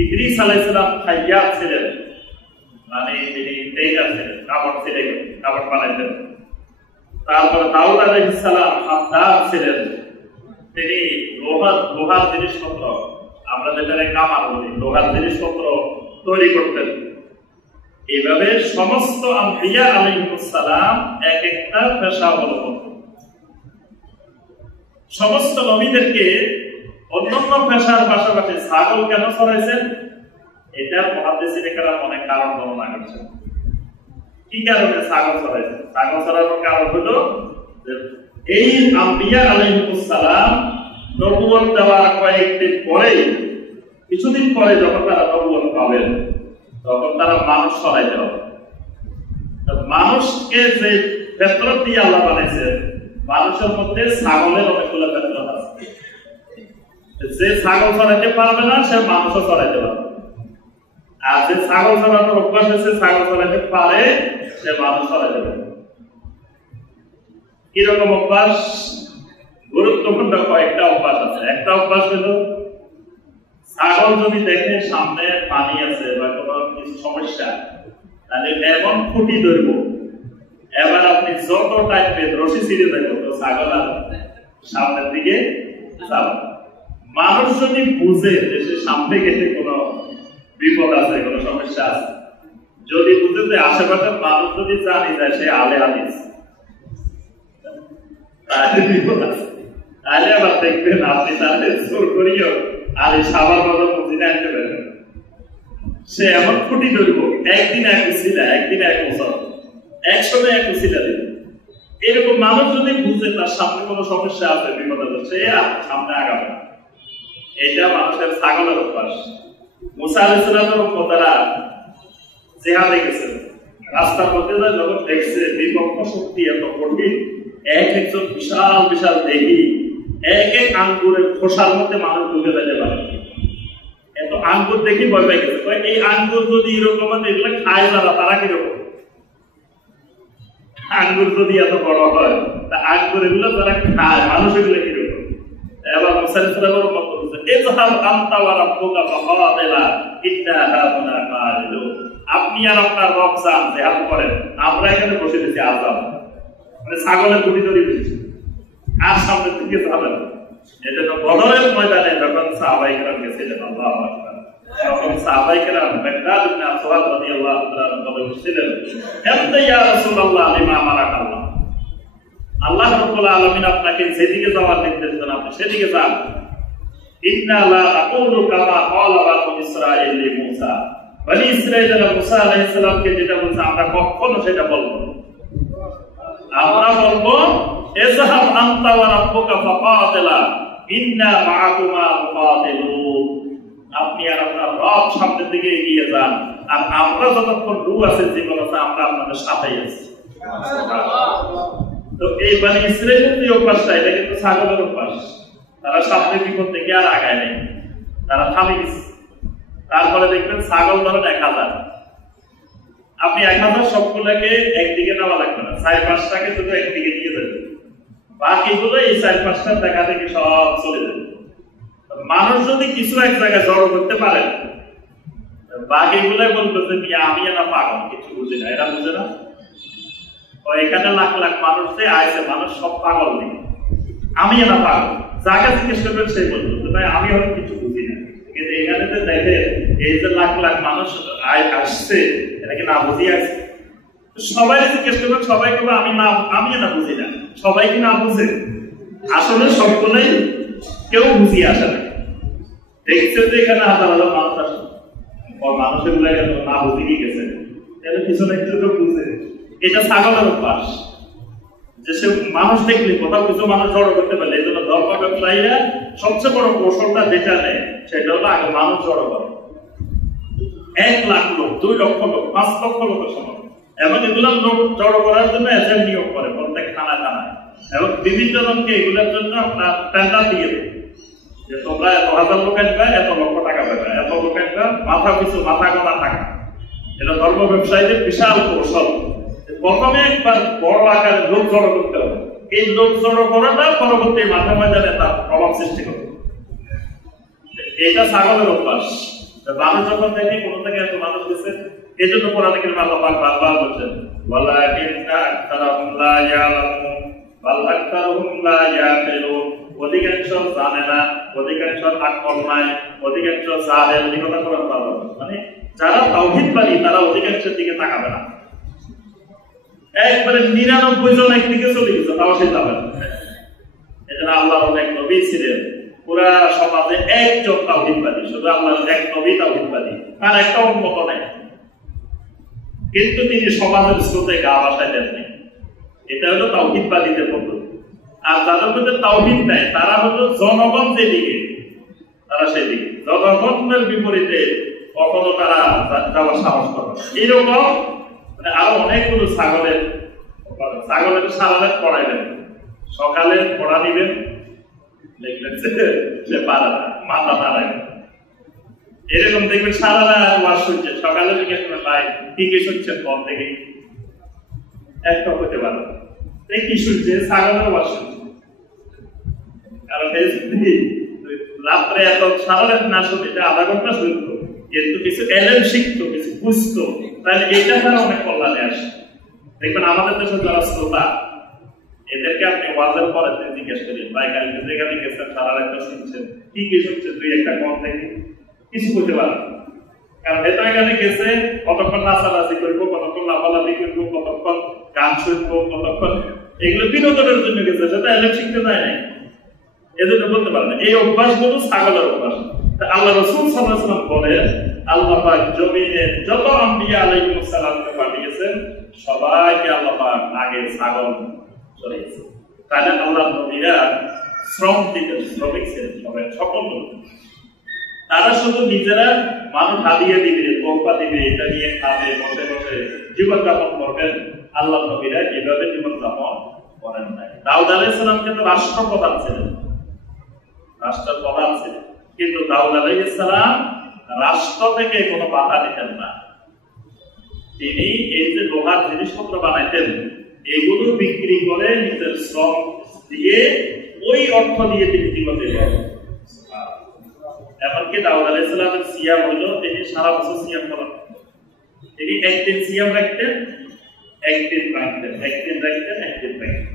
ইদ্রিস আলাইহিস সালাম খাইয়াত ছিলেন, মানে তিনি টেইলার ছিলেন, কাপড় ছিলেন, কাপড় বানাইতেন। তারপরে দাউদ আলাইহিস সালাম হাদ্দাদ ছিলেন, তিনি লোহার জিনিসপত্র, আমরা যেটাকে কামার বলি, লোহার জিনিসপত্র তৈরি করতেন। এইভাবে সমস্ত আম্বিয়া আলাইহিস সালাম এক একটা পেশা অবলম্বন করতেন। সমস্ত নবীদেরকে অন্যান্য পেশার পাশাপাশি ছাগল কেন চড়াইছেন, এটার মুহাদ্দিসিনে কেরাম অনেক কারণ বর্ণনা করেছেন। কি কারণে ছাগল চড়াইছেন? ছাগল চড়ানোর কারণ হলো এই আম্বিয়া আলাইহিস সালাম নবুয়ত দেওয়ার কয়েকদিন পরেই, কিছুদিন পরে যখন তারা নবুয়ত পাবেন, তখন তারা মানুষ চড়াইতে হবে। মানুষকে যে ফিতরত দিয়ে আল্লাহ বানাইছেন, মানুষের মধ্যে ছাগলের অনেকগুলো ফিতরত আছে। যে ছাগল চড়াইতে পারবে না সে মানুষও চড়াইতে পারবে, আর যে ছাগল চড়ানোর অভ্যাস আছে, ছাগল চড়াইতে পারে, সে মানুষ চড়াইতে পারে। কিরকম অভ্যাস? গুরুত্বপূর্ণ কয়েকটা অভ্যাস আছে। একটা অভ্যাস হলো, ছাগল যদি দেখে সামনে পানি আছে বা কোনো কিছু সমস্যা, তাহলে এমন খুঁটি ধরব, এবার আপনি যত টাইপের রশি ছিঁড়ে দেখো তো ছাগল আর সামনের দিকে যাবে। মানুষ যদি বুঝে যে সে সামনে গেলে কোনো বিপদ আছে, কোনো সমস্যা আছে, যদি বুঝে যে আশেপাশের মানুষ যদি জানি যায় সে আলে হাদিস, তাহলে বিপদ আছে। তাহলে আবার দেখবেন আপনি তাহলে জোর করিও আলে সাবার মতো মসজিদে আনতে পারবেন। সে এমন খুঁটি ধরব, একদিন এক উছিলা, একদিন এক বছর, একসময় এক উছিলা দেবে। এরকম মানুষ যদি বুঝে তার সামনে কোনো সমস্যা আছে, বিপদ আছে, সে সামনে আগাবে। এটা মানুষের ছাগলের অভ্যাস। মুসা আলাইহিস সালামের উম্মতরা জিহাদে গেছেন, রাস্তার মধ্যে যখন দেখছে বিপক্ষ শক্তি এত কঠিন, এক একজন বিশাল বিশাল দেহি, এক এক আঙ্গুরের খোসার মধ্যে মানুষ ঢুকে যেতে পারে। এত আঙ্গুর দেখি ভয় পেয়ে গেছে। এই আঙ্গুর যদি এরকম এগুলো খায় যারা, তারা কিরকম? আঙ্গুর যদি এত বড় হয়, তা আঙ্গুর এগুলো যারা খায়, মানুষ এগুলো কিরকম? এবার মুসা আলাইহিস সালামের মত বলছে, ইযহাব আনতা ওয়া রাব্বুকা ফাকাতিলা ইন্না হাহুনা কাইলুন। আপনি আর আপনার রব চান জেহাদ করেন, আমরা এখানে বসে দিচ্ছি আজাব, মানে ছাগলের গুটি তৈরি করছি, আর সামনের দিকে যাবেন। এজন্য বদরের ময়দানে যখন সাহাবায়ে কেরাম গেছিলেন, আল্লাহু আকবার, তখন সাহাবায়ে কেরাম মিকদাদ ইবনে আসওয়াদ রাদিয়াল্লাহু তাআলা বলেছিলেন, "এন্তা ইয়া রাসূলুল্লাহ লিমা আমারাকাল্লাহ।" আল্লাহ রাব্বুল আলামিন আপনাকে যেদিকে যাওয়ার নির্দেশ দেন আপনি সেদিকে যান। ইন্না লা আকুলু কামা ক্বালা বানু ইসরাঈল লি মূসা, বনি ইসরাঈলের মূসা আলাইহিস সালামকে যেটা বলছে আমরা কখনো সেটা বলবো না। আমরা বলবো ইযহাব আনতা ওয়া রাব্বুকা ফাকাতিলা ইন্না মাআকুমা মুকাতিলুন। আপনি আর আপনার রব সামনের দিকে এগিয়ে যান, আর আমরা যতক্ষণ রূহ আছে জীবন আছে আমরা আপনাদের সাথেই আছি। তো এই বনি ইসরাঈলের যে অভ্যাসটা, এটা কিন্তু ছাগলের অভ্যাস। তারা সামনে বিপদ থেকে আর আগায় নেই, তারা থামে গেছে। তারপরে দেখবেন ছাগল ধরেন 1000, আপনি 1000 সবগুলোকে একদিকে নেওয়া লাগবে না, 4-5টাকে শুধু একদিকে নিয়ে যাবেন, বাকিগুলো এই 4-5টার দেখা দেখি সব চলে যাবে। মানুষ যদি কিছু এক জায়গায় জড়ো করতে পারে, বাকিগুলোই বলবে যে আমি না পাগল, কিছু বুঝি না, এরা বুঝে না। এখানে লাখ লাখ মানুষ যে আইছে, মানুষ সব পাগল নেই, আমি না পাগল, যাকে জিজ্ঞেস করবেন সেই বলবে ভাই আমি হয়তো কিছু বুঝি না। কিন্তু এখানে যে দেখে এই যে লাখ লাখ মানুষ আসছে, এটা কি না বুঝি আছে? সবাই জিজ্ঞেস করবেন, সবাই করবে আমি না বুঝি না, সবাই কি না বুঝে? আসলে সকলেই কেউ বুঝিয়ে আসে না। দেখছেন যে এখানে হাজার হাজার মানুষ আসে, মানুষের গুলো না বুঝিয়ে গেছে, তাহলে পিছনে একটু বুঝে। এটা ছাগলের অভ্যাস, যে সে মানুষ দেখলে কোথাও কিছু মানুষ জড়ো করতে পারলে। এই জন্য ধর্ম ব্যবসায়ীরা সবচেয়ে বড় কৌশলটা যেটা নেয় সেটা হলো আগে মানুষ জড়ো করে। 1 লাখ লোক, 2 লক্ষ লোক, 5 লক্ষ লোকের সমান, এবং এগুলো লোক জড়ো করার জন্য এজেন্ট নিয়োগ করে প্রত্যেক থানায় থানায়, এবং বিভিন্ন জনকে এগুলোর জন্য আপনার টেন্ডার দিয়ে দেয় যে তোমরা 1,000 লোক আসবে, এত লক্ষ টাকা পাবে, এত লোক আসবে, মাথা পিছু মাথা গোনা টাকা। এটা ধর্ম ব্যবসায়ীদের বিশাল কৌশল। প্রথমে একবার বড় আকারে লোক জড়ো করতে হবে, এই লোক জড়ো করাটা পরবর্তী মাঠে ময়দানে তার প্রভাব সৃষ্টি করবে। এটা ছাগলের অভ্যাস। মানুষ যখন দেখে কোন থেকে এত মানুষ গেছে, এই জন্য কোরআনে কারিমে আল্লাহ পাক বারবার বলছেন, ওয়ালাকিন্না আকতারহুম লা ইয়ালামুন বাল আকতারহুম লা ইয়াকিলুন। অধিকাংশ জানে না, অধিকাংশ আকল নাই, অধিকাংশ জাহেল। এই কথা কোরআন বারবার বলছে, মানে যারা তাওহীদবাদী তারা অধিকাংশের দিকে তাকাবে না। একবারে 99 জন একদিকে চলে গেছে, তাও সে যাবে না। এজন্য আল্লাহর অনেক নবী ছিলেন, পুরা সমাজে একজন তাওহীদবাদী, শুধু আল্লাহর এক নবী তাওহীদবাদী, তার একটা উম্মত নাই, কিন্তু তিনি সমাজের স্রোতে গা ভাসাইলেন নাই। এটা হলো তাওহীদবাদীদের পদ্ধতি। আর যাদের মধ্যে তাওহীদ নাই তারা হলো জনগণ যেদিকে, তারা সেদিকে। জনগণের বিপরীতে কখনো তারা যাওয়ার সাহস করে না। এইরকম আরো অনেকগুলো ছাগলের সারা রাত পড়াইবেন, সকালে পড়া দিবেন, দেখবেন সে পারে না, মাথা দাঁড়ায়। এরকম দেখবেন সারা রাত ওয়াজ শুনছে, সকালে দিকে ভাই কি কি শুনছেন কম থেকে একটা হতে পারে কি শুনছে, ছাগলের ওয়াজ শুনছে। কারণ রাত্রে এত সারা রাত না শুনে, এটা আধা ঘন্টা শুনতো, কিন্তু কিছু এলেম শিখতো, কিছু বুঝতো, তাহলে এইটা তারা অনেক কল্যাণে আসে। দেখবেন আমাদের দেশে যারা শ্রোতা, এদেরকে আপনি ওয়াজের পরে জিজ্ঞেস করেন, ভাই কালকে যেখানে গেছেন সারা রাত শুনছেন, কি কি শুনছেন, তুই একটা কম থেকে কিছু করতে পারেন। কারণ এটা এখানে গেছে কতক্ষণ নাচানাচি করবো, কতক্ষণ লাফালাফি করবো, কতক্ষণ গান শুনবো, কতক্ষণ এগুলো বিনোদনের জন্য গেছে, সেটা এলেম শিখতে যায় নাই, এজন্য বলতে পারে না। এই অভ্যাসগুলো ছাগলের অভ্যাস। আল্লাহ রাসূল সাল্লাল্লাহু আলাইহি ওয়াসাল্লাম বলেন, আল্লাহ পাক জমিনে যত আম্বিয়া আলাইহিস সালামকে পাঠিয়েছেন সবাইকে আল্লাহ পাক আগে ছাগল চড়িয়েছে। তাহলে আল্লাহ নবীরা শ্রম দিতেন, শ্রমিক ছিলেন সবাই, সকল তারা শুধু নিজেরা মানুষ হাদিয়ে দিবে, তোহফা দিবে, এটা নিয়ে খাবে, বসে বসে জীবনযাপন করবেন। আল্লাহ নবীরা এভাবে জীবনযাপন করেন নাই। দাউদ আলাইহিস সালাম কিন্তু রাষ্ট্রপ্রধান ছিলেন, রাষ্ট্রপ্রধান ছিলেন, কিন্তু দাউদ আলাইহিস সালাম রাষ্ট্র থেকে কোনো বাধা দিতেন না। তিনি এই যে লোহার জিনিসপত্র বানাইতেন, এগুলো বিক্রি করে নিজের শ্রম দিয়ে ওই অর্থ দিয়ে তিনি জীবন দিতেন। এমনকি দাউদ আলাইহিস সালামের সিয়াম হলো তিনি সারা বছর সিয়াম করেন, তিনি একদিন সিয়াম রাখতেন, একদিন রাখতেন, একদিন রাখতেন, একদিন রাখতেন।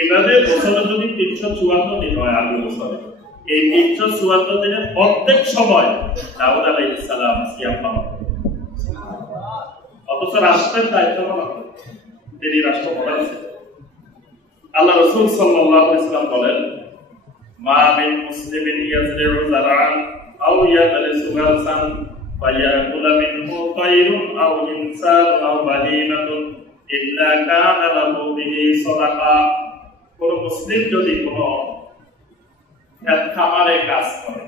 এভাবে বছরে যদি 354 দিন হয়, আগে বছরে এই 354 দিনের প্রত্যেক সময় দাউদ আলাইহিস সালাম সিয়াম পালন করেন। অথচ রাষ্ট্রের দায়িত্ব পালন করেন, তিনি রাষ্ট্র প্রধান ছিলেন। আল্লাহ রাসূল সাল্লাল্লাহু আলাইহি ওয়াসাল্লাম বলেন, মা মিন মুসলিমিন ইয়াজরিউ যারান আও ইয়াগরিসু গারসান ফায়াকুলু মিনহু তায়রুন আও ইনসানুন আও বাহিমাতুন ইল্লা কানা লাহু বিহি সাদাকা। কোন মুসলিম যদি কোন খামারে কাজ করে,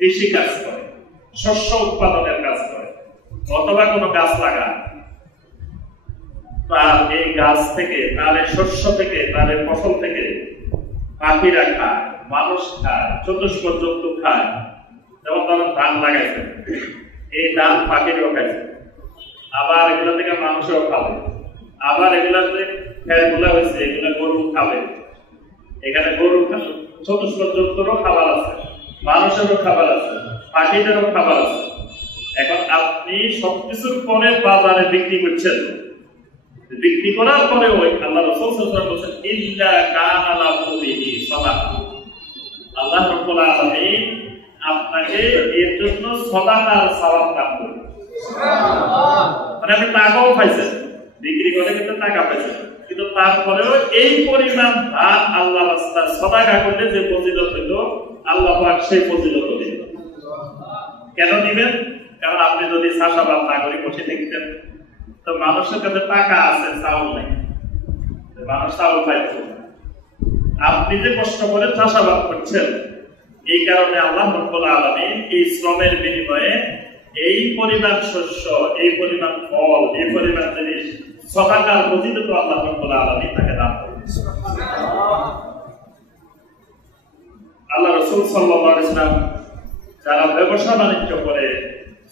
কৃষি কাজ করে, শস্য উৎপাদনের কাজ করে, অথবা কোনো গাছ লাগায়, তার এই গাছ থেকে, তার এই শস্য থেকে, তার এই ফসল থেকে পাখিরা খায়, মানুষ খায়, চতুষ্পদ জন্তু খায়। যেমন তারা ধান লাগাইছে, এই ধান পাখিরও খাইছে, আবার এগুলা থেকে মানুষও খাবে, আবার এগুলাতে খেয়াগুলা হয়েছে, এগুলা গরু খাবে। এখানে গরু চতুষ্পদ জন্তুরও খাবার আছে, মানুষেরও খাবার আছে, পাখিদেরও খাবার আছে। এখন আপনি সবকিছুর পরে বাজারে বিক্রি করছেন, বিক্রি করার পরে ওই আল্লাহ রাসূল সাল্লাল্লাহু আলাইহি ওয়াসাল্লাম বলেন, ইল্লা কানা লাহু বিহি সাদাকা। আল্লাহ রাব্বুল আলামিন আপনাকে এর জন্য সাদাকার সওয়াব দান করবেন। সুবহানাল্লাহ। মানে আপনি টাকাও পাইছেন, বিক্রি করে কিন্তু টাকা পাইছেন, কিন্তু তারপরেও এই পরিমাণ ধান আল্লাহর রাস্তায় সাদাকা করলে যে ফজিলত হইল, আল্লাহ পাক সেই ফজিলত দিবেন। কেন দিবেন? কারণ আপনি যদি চাষাবাদ না করে বসে থাকতেন, তো মানুষের কাছে টাকা আছে, চাউল নাই, মানুষ চাউল পাইত। আপনি যে কষ্ট করে চাষাবাদ করছেন, এই কারণে আল্লাহ রাব্বুল আলামিন এই শ্রমের বিনিময়ে এই পরিমাণ শস্য, এই পরিমাণ ফল, এই পরিমাণ জিনিস সাদাকার ফজিলত আল্লাহ রাব্বুল আলামিন তাকে দান করেন। আল্লাহ রাসূল সাল্লাল্লাহু আলাইহি ওয়াসাল্লাম যারা ব্যবসা বাণিজ্য করে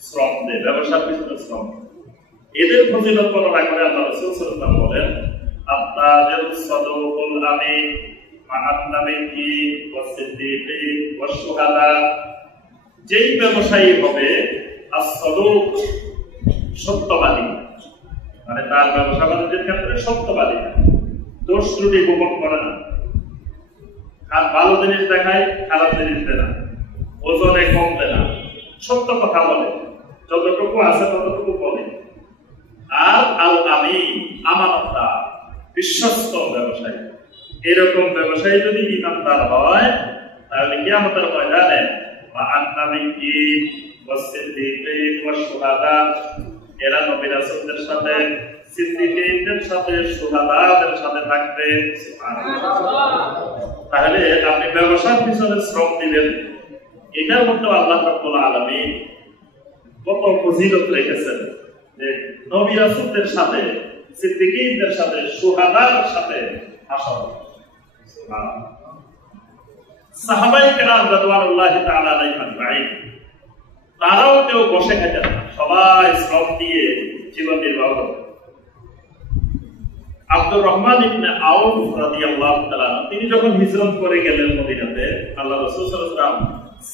শ্রম দেয়, ব্যবসার পিছনে শ্রম, এদের ফজিলত বর্ণনা করে আল্লাহ রাসূল সাল্লাল্লাহু আলাইহি ওয়াসাল্লাম বলেন, আত-তাজিরুস সাদুকুল আমিন মা'আন নাবিয়্যিন ওয়াস সিদ্দীকিন ওয়াস শুহাদা। যেই ব্যবসায়ী হবে আস-সাদুক, সত্যবাদী, মানে তার ব্যবসা বাণিজ্যের ক্ষেত্রে সত্যবাদী, দোষ ত্রুটি গোপন করে না, আর ভালো জিনিস দেখায়, খারাপ জিনিস দেয় না, ওজনে কম দেয় না, সত্য কথা বলে, যতটুকু আছে ততটুকু বলে। আর আল আমিন, আমানতদার, বিশ্বস্ত ব্যবসায়ী। এরকম ব্যবসায়ী যদি ইমানদার হয়, তাহলে কিয়ামতের ময়দানে মা'আন নাবিয়্যিন ওয়াস সিদ্দীকিন ওয়াস শুহাদা, এরা নবী রাসূলদের সাথে, সিদ্দীকীনদের সাথে, শুহাদাদের সাথে থাকবে। সুবহানাল্লাহ। তাহলে আপনি ব্যবসার পিছনে শ্রম দিবেন, এটার মধ্যে আল্লাহ রাব্বুল আলামিন কত ফজিলত রেখেছেন, যে নবী রাসূলদের সাথে, সিদ্দীকীনদের সাথে, শুহাদাদের সাথে হাসর। সুবহানাল্লাহ। সাহাবায়ে কেরাম রাদিয়াল্লাহু তাআলা আলাইহিম আজমাইন, তারাও কেউ বসে খাইতেন না, সবাই শ্রম দিয়ে জীবন নির্বাহ করতেন। আব্দুর রহমান ইবনে আউফ রাদিয়াল্লাহু তাআলা, তিনি যখন হিজরত করে গেলেন মদিনাতে, আল্লাহ রাসূল সাল্লাল্লাহু আলাইহি ওয়াসাল্লাম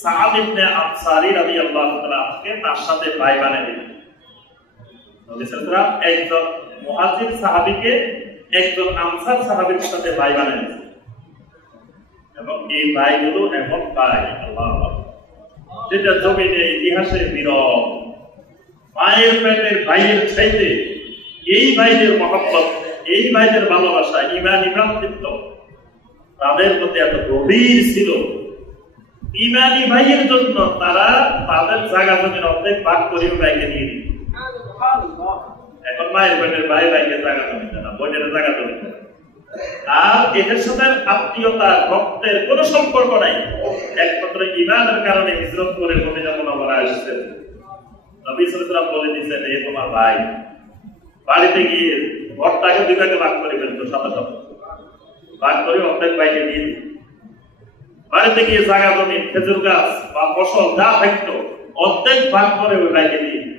সাদ ইবনে আনসারী রাদিয়াল্লাহু তাআলা কে তার সাথে ভাই বানিয়ে দিলেন। নবী সাল্লাল্লাহু আলাইহি ওয়াসাল্লাম একজন মুহাজির সাহাবীকে একজন আনসার সাহাবীর সাথে ভাই বানিয়ে দিলেন, এবং এই ভাইগুলো এমন ভাই, আল্লাহ যেটা জমিনে ইতিহাসে বিরল। মায়ের পেটের ভাইয়ের চাইতে এই ভাইদের মহব্বত, এই ভাইদের ভালোবাসা, ইমানি ভ্রাতৃত্ব তাদের প্রতি এত গভীর ছিল। ইমানি ভাইয়ের জন্য তারা তাদের জায়গা জমির অর্ধেক ভাগ করে ভাইকে নিয়ে দিত। এখন মায়ের পেটের ভাই ভাইকে জায়গা জমি দেয় না, বোনের জায়গা জমি দেয় না। আর এদের সাথে আত্মীয়তা, রক্তের কোনো সম্পর্ক নাই, একমাত্র ইমানের কারণে হিজরত করে মদিনা মুনাওয়ারায় আসছেন। নবী সাল্লাল্লাহু আলাইহি ওয়াসাল্লাম বলে দিয়েছেন, এই তোমার ভাই, বাড়িতে গিয়ে ঘরটাকে দুই ভাগে ভাগ করে ফেলতো, সাথে সাথে ভাগ করে অর্ধেক ভাইকে দিয়ে দিত। বাড়িতে গিয়ে জায়গা জমি, খেজুর গাছ বা ফসল যা থাকতো অর্ধেক ভাগ করে ওই ভাইকে দিয়ে দিত।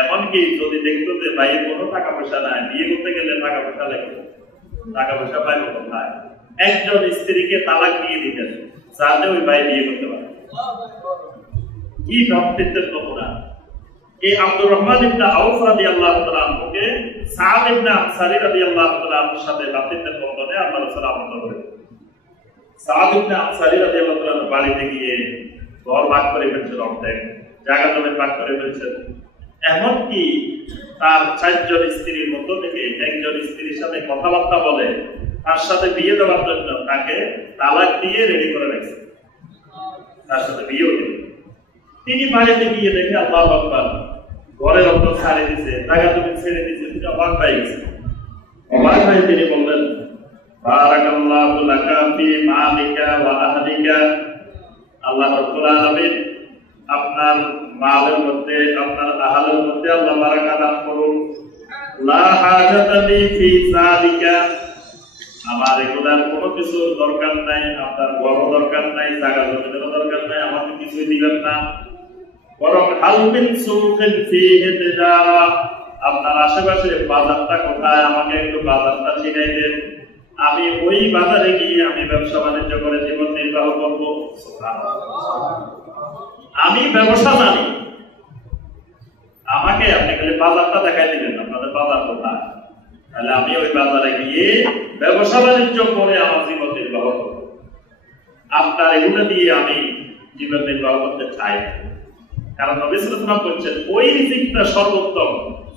এমনকি যদি দেখতো যে ভাইয়ের কোনো টাকা পয়সা নাই, বিয়ে করতে গেলে টাকা পয়সা লাগবে, টাকা পয়সা পাইবে কোথায়, একজন স্ত্রীকে তালাক দিয়ে দিতেন যাতে ওই ভাই বিয়ে করতে পারে। কি ভ্রাতৃত্বের নমুনা! এই আব্দুর রহমান ইবনে আউফ রাদিয়াল্লাহু তাআলা আনহুকে সাদ ইবনে আনসারী রাদিয়াল্লাহু তাআলা আনহুর সাথে বাতিলের বন্ধনে আল্লাহ রাসূল আবদ্ধ করেন। সাদ ইবনে আনসারী রাদিয়াল্লাহু তাআলা বাড়িতে গিয়ে ঘর ভাগ করে ফেলছেন, অর্ধেক জায়গা জমি ভাগ করে ফেলছেন। এমনকি তার 4 জন স্ত্রীর মধ্য থেকে একজন স্ত্রীর সাথে কথাবার্তা বলে তার সাথে বিয়ে দেওয়ার জন্য তাকে তালাক দিয়ে রেডি করে রাখছে, তার সাথে বিয়েও দিল। তিনি বাড়িতে গিয়ে দেখে আল্লাহু আকবার, ঘরের অন্তর ছাড়ে দিছে, জায়গা জমি ছেড়ে দিছে, তিনি অবাক হয়ে গেছে। অবাক হয়ে তিনি বললেন, বারাকাল্লাহু লাকা ফি মালিকা ওয়া আহলিকা, আল্লাহ রাব্বুল আলামিন আপনার মালের মধ্যে, আপনার আহলের মধ্যে আল্লাহ বারাকা দান করুন। লা হাজাতা লি ফি যালিকা, আমার এগুলার কোনো কিছু দরকার নাই, আপনার বড় দরকার নাই, জায়গা জমির দরকার নাই, আমাকে কিছুই দিবেন না। বরং হাল মিন সুকিন ফিহি তিজারা, আপনার আশেপাশে বাজারটা কোথায়, আমাকে একটু বাজারটা শিখাই দেন, আমি ওই বাজারে গিয়ে আমি ব্যবসা বাণিজ্য করে জীবন নির্বাহ করব। আমি ব্যবসা জানি, আমাকে আপনি খালি বাজারটা দেখাই দিবেন, আপনাদের বাজার কোথায়, তাহলে আমি ওই বাজারে গিয়ে ব্যবসা বাণিজ্য করে আমার জীবন নির্বাহ করব। আপনার এগুলো দিয়ে আমি জীবন নির্বাহ করতে চাই না। কারণ নবী সাল্লাল্লাহু আলাইহি ওয়াসাল্লাম বলছেন, ওই রিজিকটা সর্বোত্তম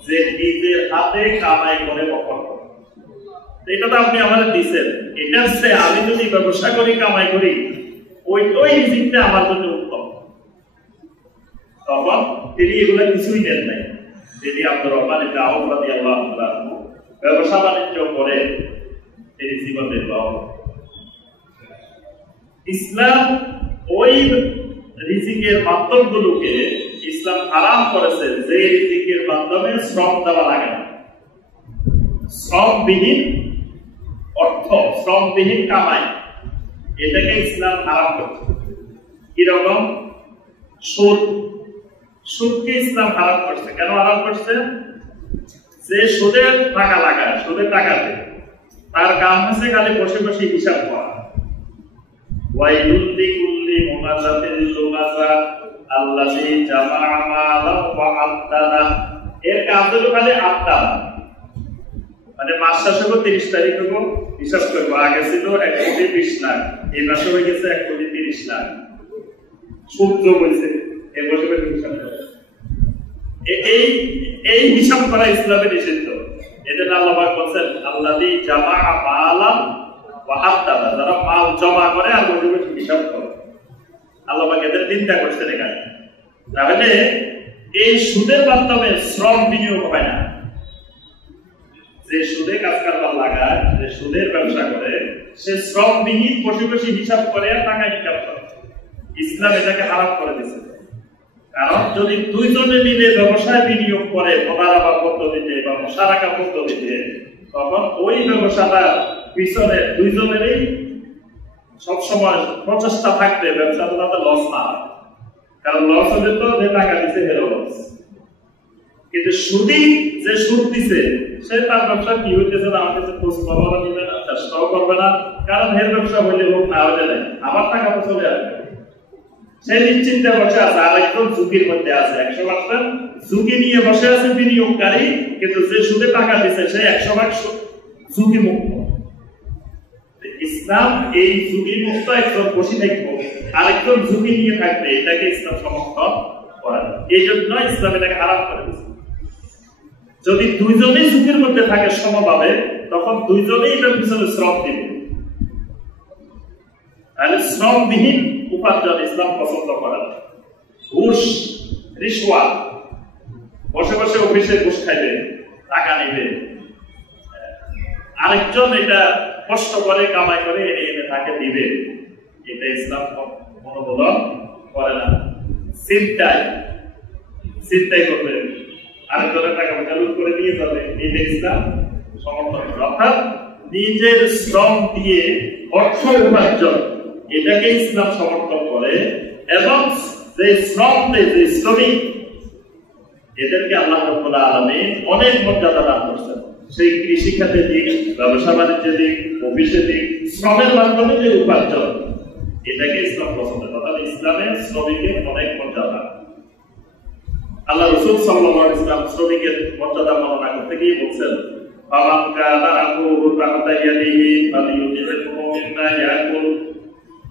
যে নিজের হাতে কামাই করে বহন করে। এটা তো আপনি আমাদের দিচ্ছেন, এটার চেয়ে আমি যদি ব্যবসা করি, কামাই করি, ওই রিজিকটা আমার জন্য উত্তম। তখন তিনি এগুলো কিছুই নেন নাই। তিনি আব্দুর রহমান ইবনে আউফ রাদিয়াল্লাহু তাআলা ব্যবসা বাণিজ্য করে তিনি জীবন নির্বাহ। ইসলাম ওই রিজিকের মাধ্যমগুলোকে ইসলাম হারাম করেছে যে রিজিকের মাধ্যমে শ্রম দেওয়া লাগে না। শ্রমবিহীন অর্থ, শ্রমবিহীন কামাই, এটাকে ইসলাম হারাম করছে। কিরকম? সুদ। সুদকে ইসলাম হারাম করছে। কেন হারাম করছে? যে সুদের টাকা লাগায়, সুদের টাকা দেয়, তার কাম হচ্ছে খালি বসে বসে হিসাব করা। ওয়াইলুল লিকুল্লি মুমাযাতিল লুমাযা আল্লাযী জামাআ মালান ওয়া আদ্দানা, এর কাজ হলো খালি আদ্দানা, মানে মাস শেষ হবে 30 তারিখ হবো, হিসাব করবো, আগে ছিল 1,20 লাখ, এই মাসে হয়ে গেছে 1,30 লাখ, সূত্র বলছে এই বসে বসে হিসাব করে। এই হিসাব করা ইসলামে নিষিদ্ধ। এজন্য আল্লাহ পাক বলেন, আল্লাযী জামাআ মালান ওয়া আদ্দানা, যারা মাল জমা করে আর বসে বসে হিসাব করে, আল্লাহ পাক এদের চিন্তা করছেন এখানে। তাহলে এই সুদের মাধ্যমে শ্রম বিনিয়োগ হয় না। যে সুদে কাজ কারবার লাগায়, যে সুদের ব্যবসা করে, সে শ্রমবিহীন বসে বসে হিসাব করে আর টাকা ইনকাম করে। ইসলাম এটাকে হারাম করে দিয়েছে। কারণ যদি দুইজনে মিলে ব্যবসায় বিনিয়োগ করে মোদারাবা পদ্ধতিতে বা মুশারাকা পদ্ধতিতে, তখন ওই ব্যবসাটা পিছনে দুইজনেরই সবসময় প্রচেষ্টা থাকবে ব্যবসাটা যাতে লস না হয়। কারণ লস হলে তো যে টাকা দিচ্ছে হেরো লস। কিন্তু সুদী যে সুদ দিছে, সে তার ব্যবসা কি হইতেছে না আমাকে খোঁজ খবর নিবে না, চেষ্টাও করবে না। কারণ এর ব্যবসা হইলে হোক না হইলে নাই, আমার টাকা তো চলে আসবে। সে নিশ্চিন্তে বসে আছে, আর একদম ঝুঁকির মধ্যে আছে। 100% ঝুঁকি নিয়ে বসে আছে বিনিয়োগকারী, কিন্তু যে সুদে টাকা দিচ্ছে সে 100% ঝুঁকি মুক্ত। ইসলাম এই ঝুঁকি মুক্ত একজন বসে থাকবো, আরেকজন ঝুঁকি নিয়ে থাকবে, এটাকে ইসলাম সমর্থন করে। এই জন্য ইসলাম এটাকে হারাম করে দিয়েছে। যদি দুইজনেই ঝুঁকির মধ্যে থাকে সমভাবে, তখন দুইজনেই এটার পিছনে শ্রম দিবে। তাহলে শ্রমবিহীন উপার্জন ইসলাম পছন্দ করে না। ঘুষ, রিশওয়াত, বসে বসে অফিসে ঘুষ খাইবে, টাকা নিবে, আরেকজন এটা কষ্ট করে কামাই করে এনে তাকে দিবে, এটা ইসলাম অনুমোদন করে না। চিন্তাই করবে, আরেকজনের টাকা পয়সা লুট করে নিয়ে যাবে, এটা ইসলাম সমর্থন করে। অর্থাৎ নিজের শ্রম দিয়ে অর্থ উপার্জন, এটাকে ইসলাম সমর্থন করে। এবং যে শ্রম দেয়, যে শ্রমিক, এদেরকে আল্লাহ রাব্বুল আলামিন অনেক মর্যাদা দান করেছেন। সেই কৃষি খাতে দিক, ব্যবসা বাণিজ্যের দিক, অফিসের দিক, শ্রমের মাধ্যমে যে উপার্জন, এটাকে ইসলাম পছন্দ করে। অর্থাৎ ইসলামের শ্রমিকের অনেক মর্যাদা। আল্লাহ রাসূল সাল্লাল্লাহু আলাইহি ওয়াসাল্লাম শ্রমিকের মর্যাদা বর্ণনা করতে গিয়ে বলছেন, ফামান কানা আবুহু তাহতা ইয়াদিহি ফালিয়ুতি'হু মিম্মা ইয়াকুল,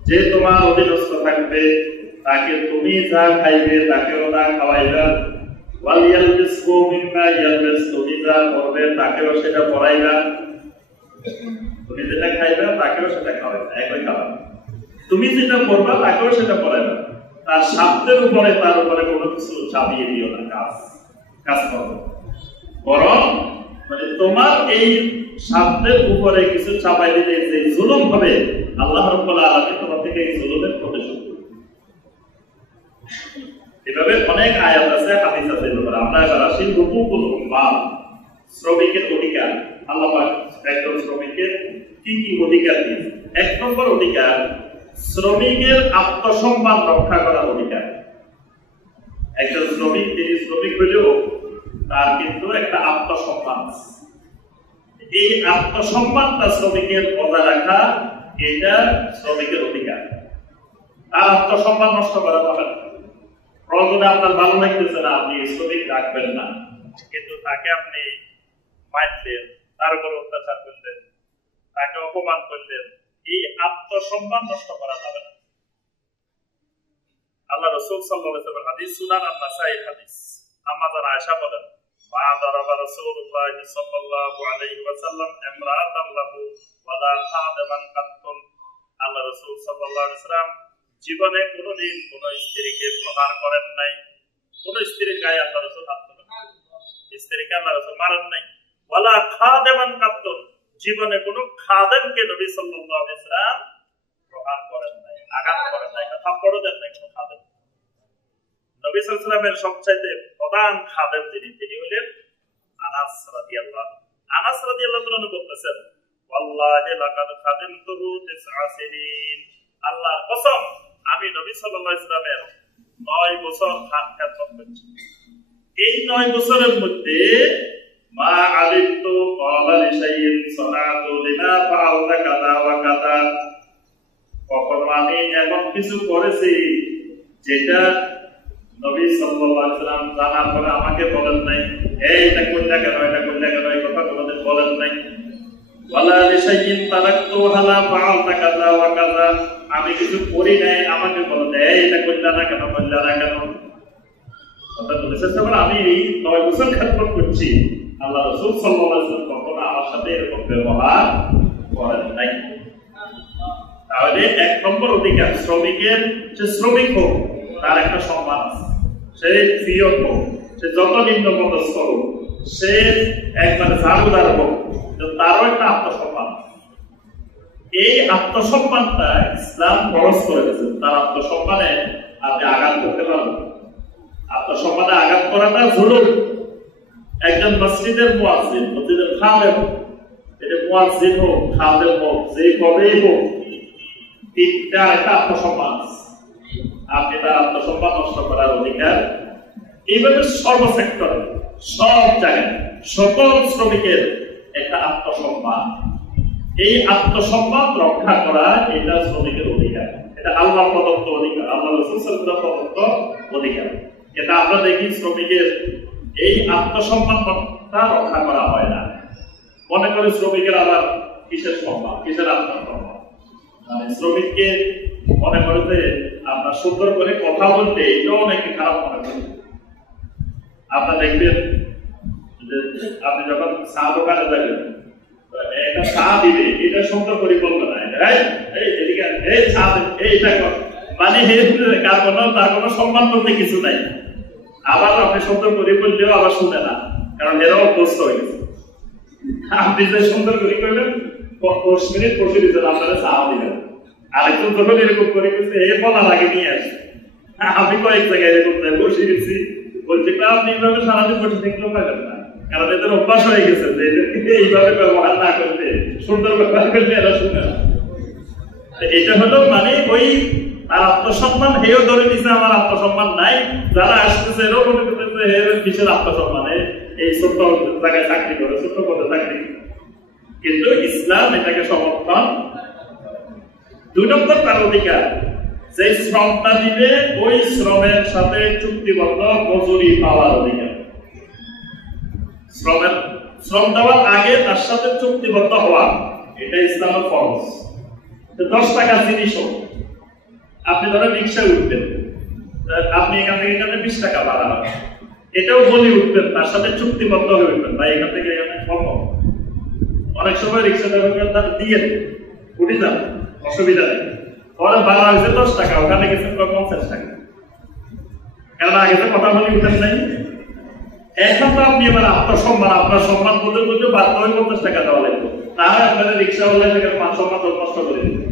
যে তোমার অধীনস্থ থাকবে তাকে তুমি যা খাইবে তাকেও তা খাওয়াইবা, ওয়াল ইয়ালবিসহু মিম্মা ইয়ালবিস, তুমি যা পরবে তাকেও সেটা পরাইবা, তুমি যেটা খাইবা তাকেও সেটা খাওয়াইবা, একই খাবার। তুমি যেটা পরবা তাকেও সেটা পরাইবা, তার স্বার্থের উপরে তার উপরে কোনো কিছু চাপিয়ে দিও না, কাজ করো। বরং মানে তোমার এই স্বার্থের উপরে কিছু চাপাই দিলে যে জুলুম হবে, আল্লাহ রাব্বুল আলামিন তোমার থেকে এই জুলুমের প্রতিশোধ নেবেন। এভাবে অনেক আয়াত আছে, হাদিস আছে। আমরা এবার আসি হুকুকুল উম্মাহ, শ্রমিকের অধিকার। আল্লাহ পাক একজন শ্রমিকের কি কি অধিকার দিয়েছেন। এক নম্বর অধিকার, শ্রমিকের আত্মসম্মান রক্ষা করার অধিকার। একজন শ্রমিক, তিনি শ্রমিক হলেও তার কিন্তু একটা আত্মসম্মান আছে। এই আত্মসম্মানটা শ্রমিকের বজায় রাখা, এটা শ্রমিকের অধিকার। তার আত্মসম্মান নষ্ট করা যাবে না। প্রয়োজনে আপনার ভালো লাগতেছে না, আপনি শ্রমিক রাখবেন না, কিন্তু তাকে আপনি মারলেন, তার উপর অত্যাচার করলেন, তাকে অপমান করলেন, এই আত্মসম্মান নষ্ট করা যাবে না। আল্লাহ রাসূল সাল্লাল্লাহু আলাইহি ওয়াসাল্লাম হাদিস, সুনান আন-নাসাঈর হাদিস, আম্মা জান আয়েশা বলেন, মা দারাবা রাসূলুল্লাহ সাল্লাল্লাহু আলাইহি ওয়াসাল্লাম ইমরাআতান লাহু ওয়ালা খাদামান কাত্তুন। আল্লাহ রাসূল সাল্লাল্লাহু আলাইহি ওয়াসাল্লাম জীবনে কোনোদিন কোন স্ত্রীকে প্রহার করেন নাই, কোন স্ত্রীর গায়ে আল্লাহ রাসূল হাত তোলেন নাই, স্ত্রীকে আল্লাহ রাসূল মারেন নাই। ওয়ালা খাদামান কাত্তুন, জীবনে কোন খাদেমকে নবী সাল্লাল্লাহু আলাইহি ওয়াসাল্লাম প্রহার করেন নাই, আঘাত করেন নাই, থাপ্পড়ও দেন নাই কোন খাদেম। নবী সাল্লাল্লাহু আলাইহি ওয়াসাল্লামের সবচাইতে প্রধান খাদেম তিনি হলেন আনাস রাদিয়াল্লাহু। আনাস রাদিয়াল্লাহু তাআলা বলতেছেন, ওয়াল্লাহি লাকাদ খাদিমতুহু 9 সিনিন, আল্লাহর কসম আমি নবী সাল্লাল্লাহু আলাইহি ওয়াসাল্লামের 9 বছর খেদমত করেছি। এই 9 বছরের মধ্যে মা আলিমতু ক্বালা লিশাইইন সানাতু লিমা ফাআলতা কাযা ওয়া কাযা, কখনো আমি এমন কিছু করেছি যেটা নবী সাল্লাল্লাহু আলাইহি ওয়াসাল্লাম জানার পরে আমাকে বলেন নাই, এইটা করলে কেন, এটা করলে কেন, এই কথা কোনোদিন বলেন নাই। ওয়ালা লিশাইইন তারাকতু হালা ফাআলতা কাযা ওয়া কাযা, আমি কিছু করি নাই, আমাকে বলেন এইটা করলে না কেন, করলে না কেন। কথা বলেছে, আমি এই 9 বছর খেদমত করছি, আল্লাহ রাসূল সাল্লাল্লাহু আলাইহি ওয়াসাল্লাম কখনো আমার সাথে এরকম ব্যবহার করেন নাই। তাহলে এক নম্বর অধিকার, শ্রমিকের, সে শ্রমিক হোক তার একটা সম্মান আছে, সে ফিয়ক হোক, সে যত নিম্ন পদস্থ হোক, সে একবারে ঝাড়ুদার হোক, তারও একটা আত্মসম্মান। এই আত্মসম্মানটা ইসলাম খরচ করে দিয়েছে। তার আত্মসম্মানে আপনি আঘাত করতে পারবেন। আত্মসম্মানে আঘাত করাটা জরুরি। একজন মসজিদের মুয়াজ্জিন, মসজিদের খাদেম, এটা মুয়াজ্জিন হোক, খাদেম হোক, যে কবেই হোক, তিনটা একটা আত্মসম্মান। আপনি তার আত্মসম্মান নষ্ট করার অধিকার। এইভাবে সর্বসেক্টরে, সব জায়গায়, সকল শ্রমিকের একটা আত্মসম্মান। এই আত্মসম্মান রক্ষা করা, এটা শ্রমিকের অধিকার। এটা আল্লাহ প্রদত্ত অধিকার, আল্লাহ রাসূল সাল্লাল্লাহু আলাইহি ওয়াসাল্লাম প্রদত্ত অধিকার। এটা আমরা দেখি শ্রমিকের এই আত্মসম্মানটা রক্ষা করা হয় না। মনে করে শ্রমিকের আবার কিসের সম্মান, কিসের আত্মসম্মান। মানে শ্রমিককে মনে করে যে আপনার সুন্দর করে কথা বলতে, এটাও অনেকে খারাপ মনে করে। আপনার দেখবেন যে আপনি যখন চা দোকানে যাবেন, একটা চা দিবে, এটা সুন্দর করে বলবে না, এই চা এইটা মানে তার কোনো সম্মান করতে কিছু নাই। আবার আপনি সুন্দর করে বললেও আবার শুনে না, কারণ এরাও অভ্যস্ত হয়ে গেছে। আপনি যে সুন্দর করে করলেন, 10 মিনিট বসে দিতেন, আপনারা চা দিবেন। আরেকজন যখন এরকম করে গেছে, এ বলার আগে নিয়ে আসে। আমি কয়েক জায়গায় এরকম বসে গেছি, বলছি আপনি এইভাবে সারাদিন বসে থাকলেও পাবেন না, কারণ এদের অভ্যাস হয়ে গেছে যে এদেরকে এইভাবে ব্যবহার না করতে, সুন্দর ব্যবহার করলে এরা শুনে না। এটা হলো মানে ওই তার আত্মসম্মান, হেও ধরে নিছে আমার আত্মসম্মান নাই, যারা আসতেছে এরাও মনে করতেছে কিসের আত্মসম্মান, এই ছোট্ট জায়গায় চাকরি করে, ছোট্ট পদে চাকরি। কিন্তু ইসলাম এটাকে সমর্থন। 2 নম্বর তার অধিকার, যে শ্রমটা দিবে ওই শ্রমের সাথে চুক্তিবদ্ধ মজুরি পাওয়ার অধিকার। শ্রম দেওয়ার আগে তার সাথে চুক্তিবদ্ধ হওয়া, এটা ইসলামের ফরজ। 10 টাকা জিনিস হোক, আপনি ধরেন রিক্সায় উঠবেন, আপনি এখান থেকে এখানে 20 টাকা ভাড়া হবে, এটাও বলে উঠবেন, তার সাথে চুক্তিবদ্ধ হয়ে উঠবেন, ভাই এখান থেকে এখানে কম। অনেক সময় রিক্সা ড্রাইভার দিয়ে উঠে যান, অসুবিধা নেই। পরে ভাড়া হয়েছে 10 টাকা, ওখানে গেছেন 50 টাকা, কারণ আগে তো কথা বলে উঠেন নাই। এখন তো আপনি এবার আত্মসম্মান, আপনার সম্মান বলতে বলতে বাধ্য হয়ে 50 টাকা দেওয়া লাগবে, তাহলে আপনাদের রিক্সাওয়ালা সেখানে মান সম্মান নষ্ট করে দিবে।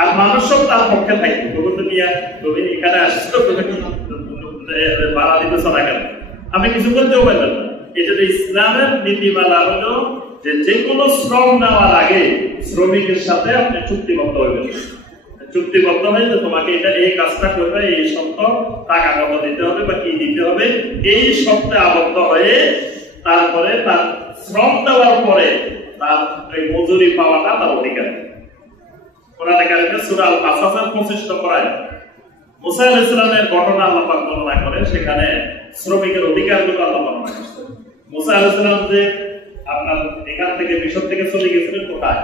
আর মানুষ সব তার পক্ষে থাকবে, বলতে নিয়ে তুমি এখানে আসছো, তুমি ভাড়া দিতেছ না কেন, আপনি কিছু বলতেও পারবেন না। এটা ইসলামের নীতিমালা হলো যে যে কোনো শ্রম নেওয়ার আগে শ্রমিকের সাথে আপনি চুক্তিবদ্ধ হইবেন। চুক্তিবদ্ধ হয়ে যে তোমাকে এটা এই কাজটা করবে, এই সপ্তাহ টাকা কত দিতে হবে বা কি দিতে হবে, এই সপ্তাহে আবদ্ধ হয়ে তারপরে তার শ্রম দেওয়ার পরে তার মজুরি পাওয়াটা তার অধিকার। কোরআনে কারিমে সূরা আল কাসাসের 25 নম্বর আয়াত মুসা আলাইহিস সালামের ঘটনা আল্লাহ পাক বর্ণনা করে, সেখানে শ্রমিকের অধিকারগুলো আল্লাহ বর্ণনা করেছেন। মুসা আলাইহিস সালাম যে আপনার এখান থেকে মিশর থেকে চলে গেছিলেন কোথায়?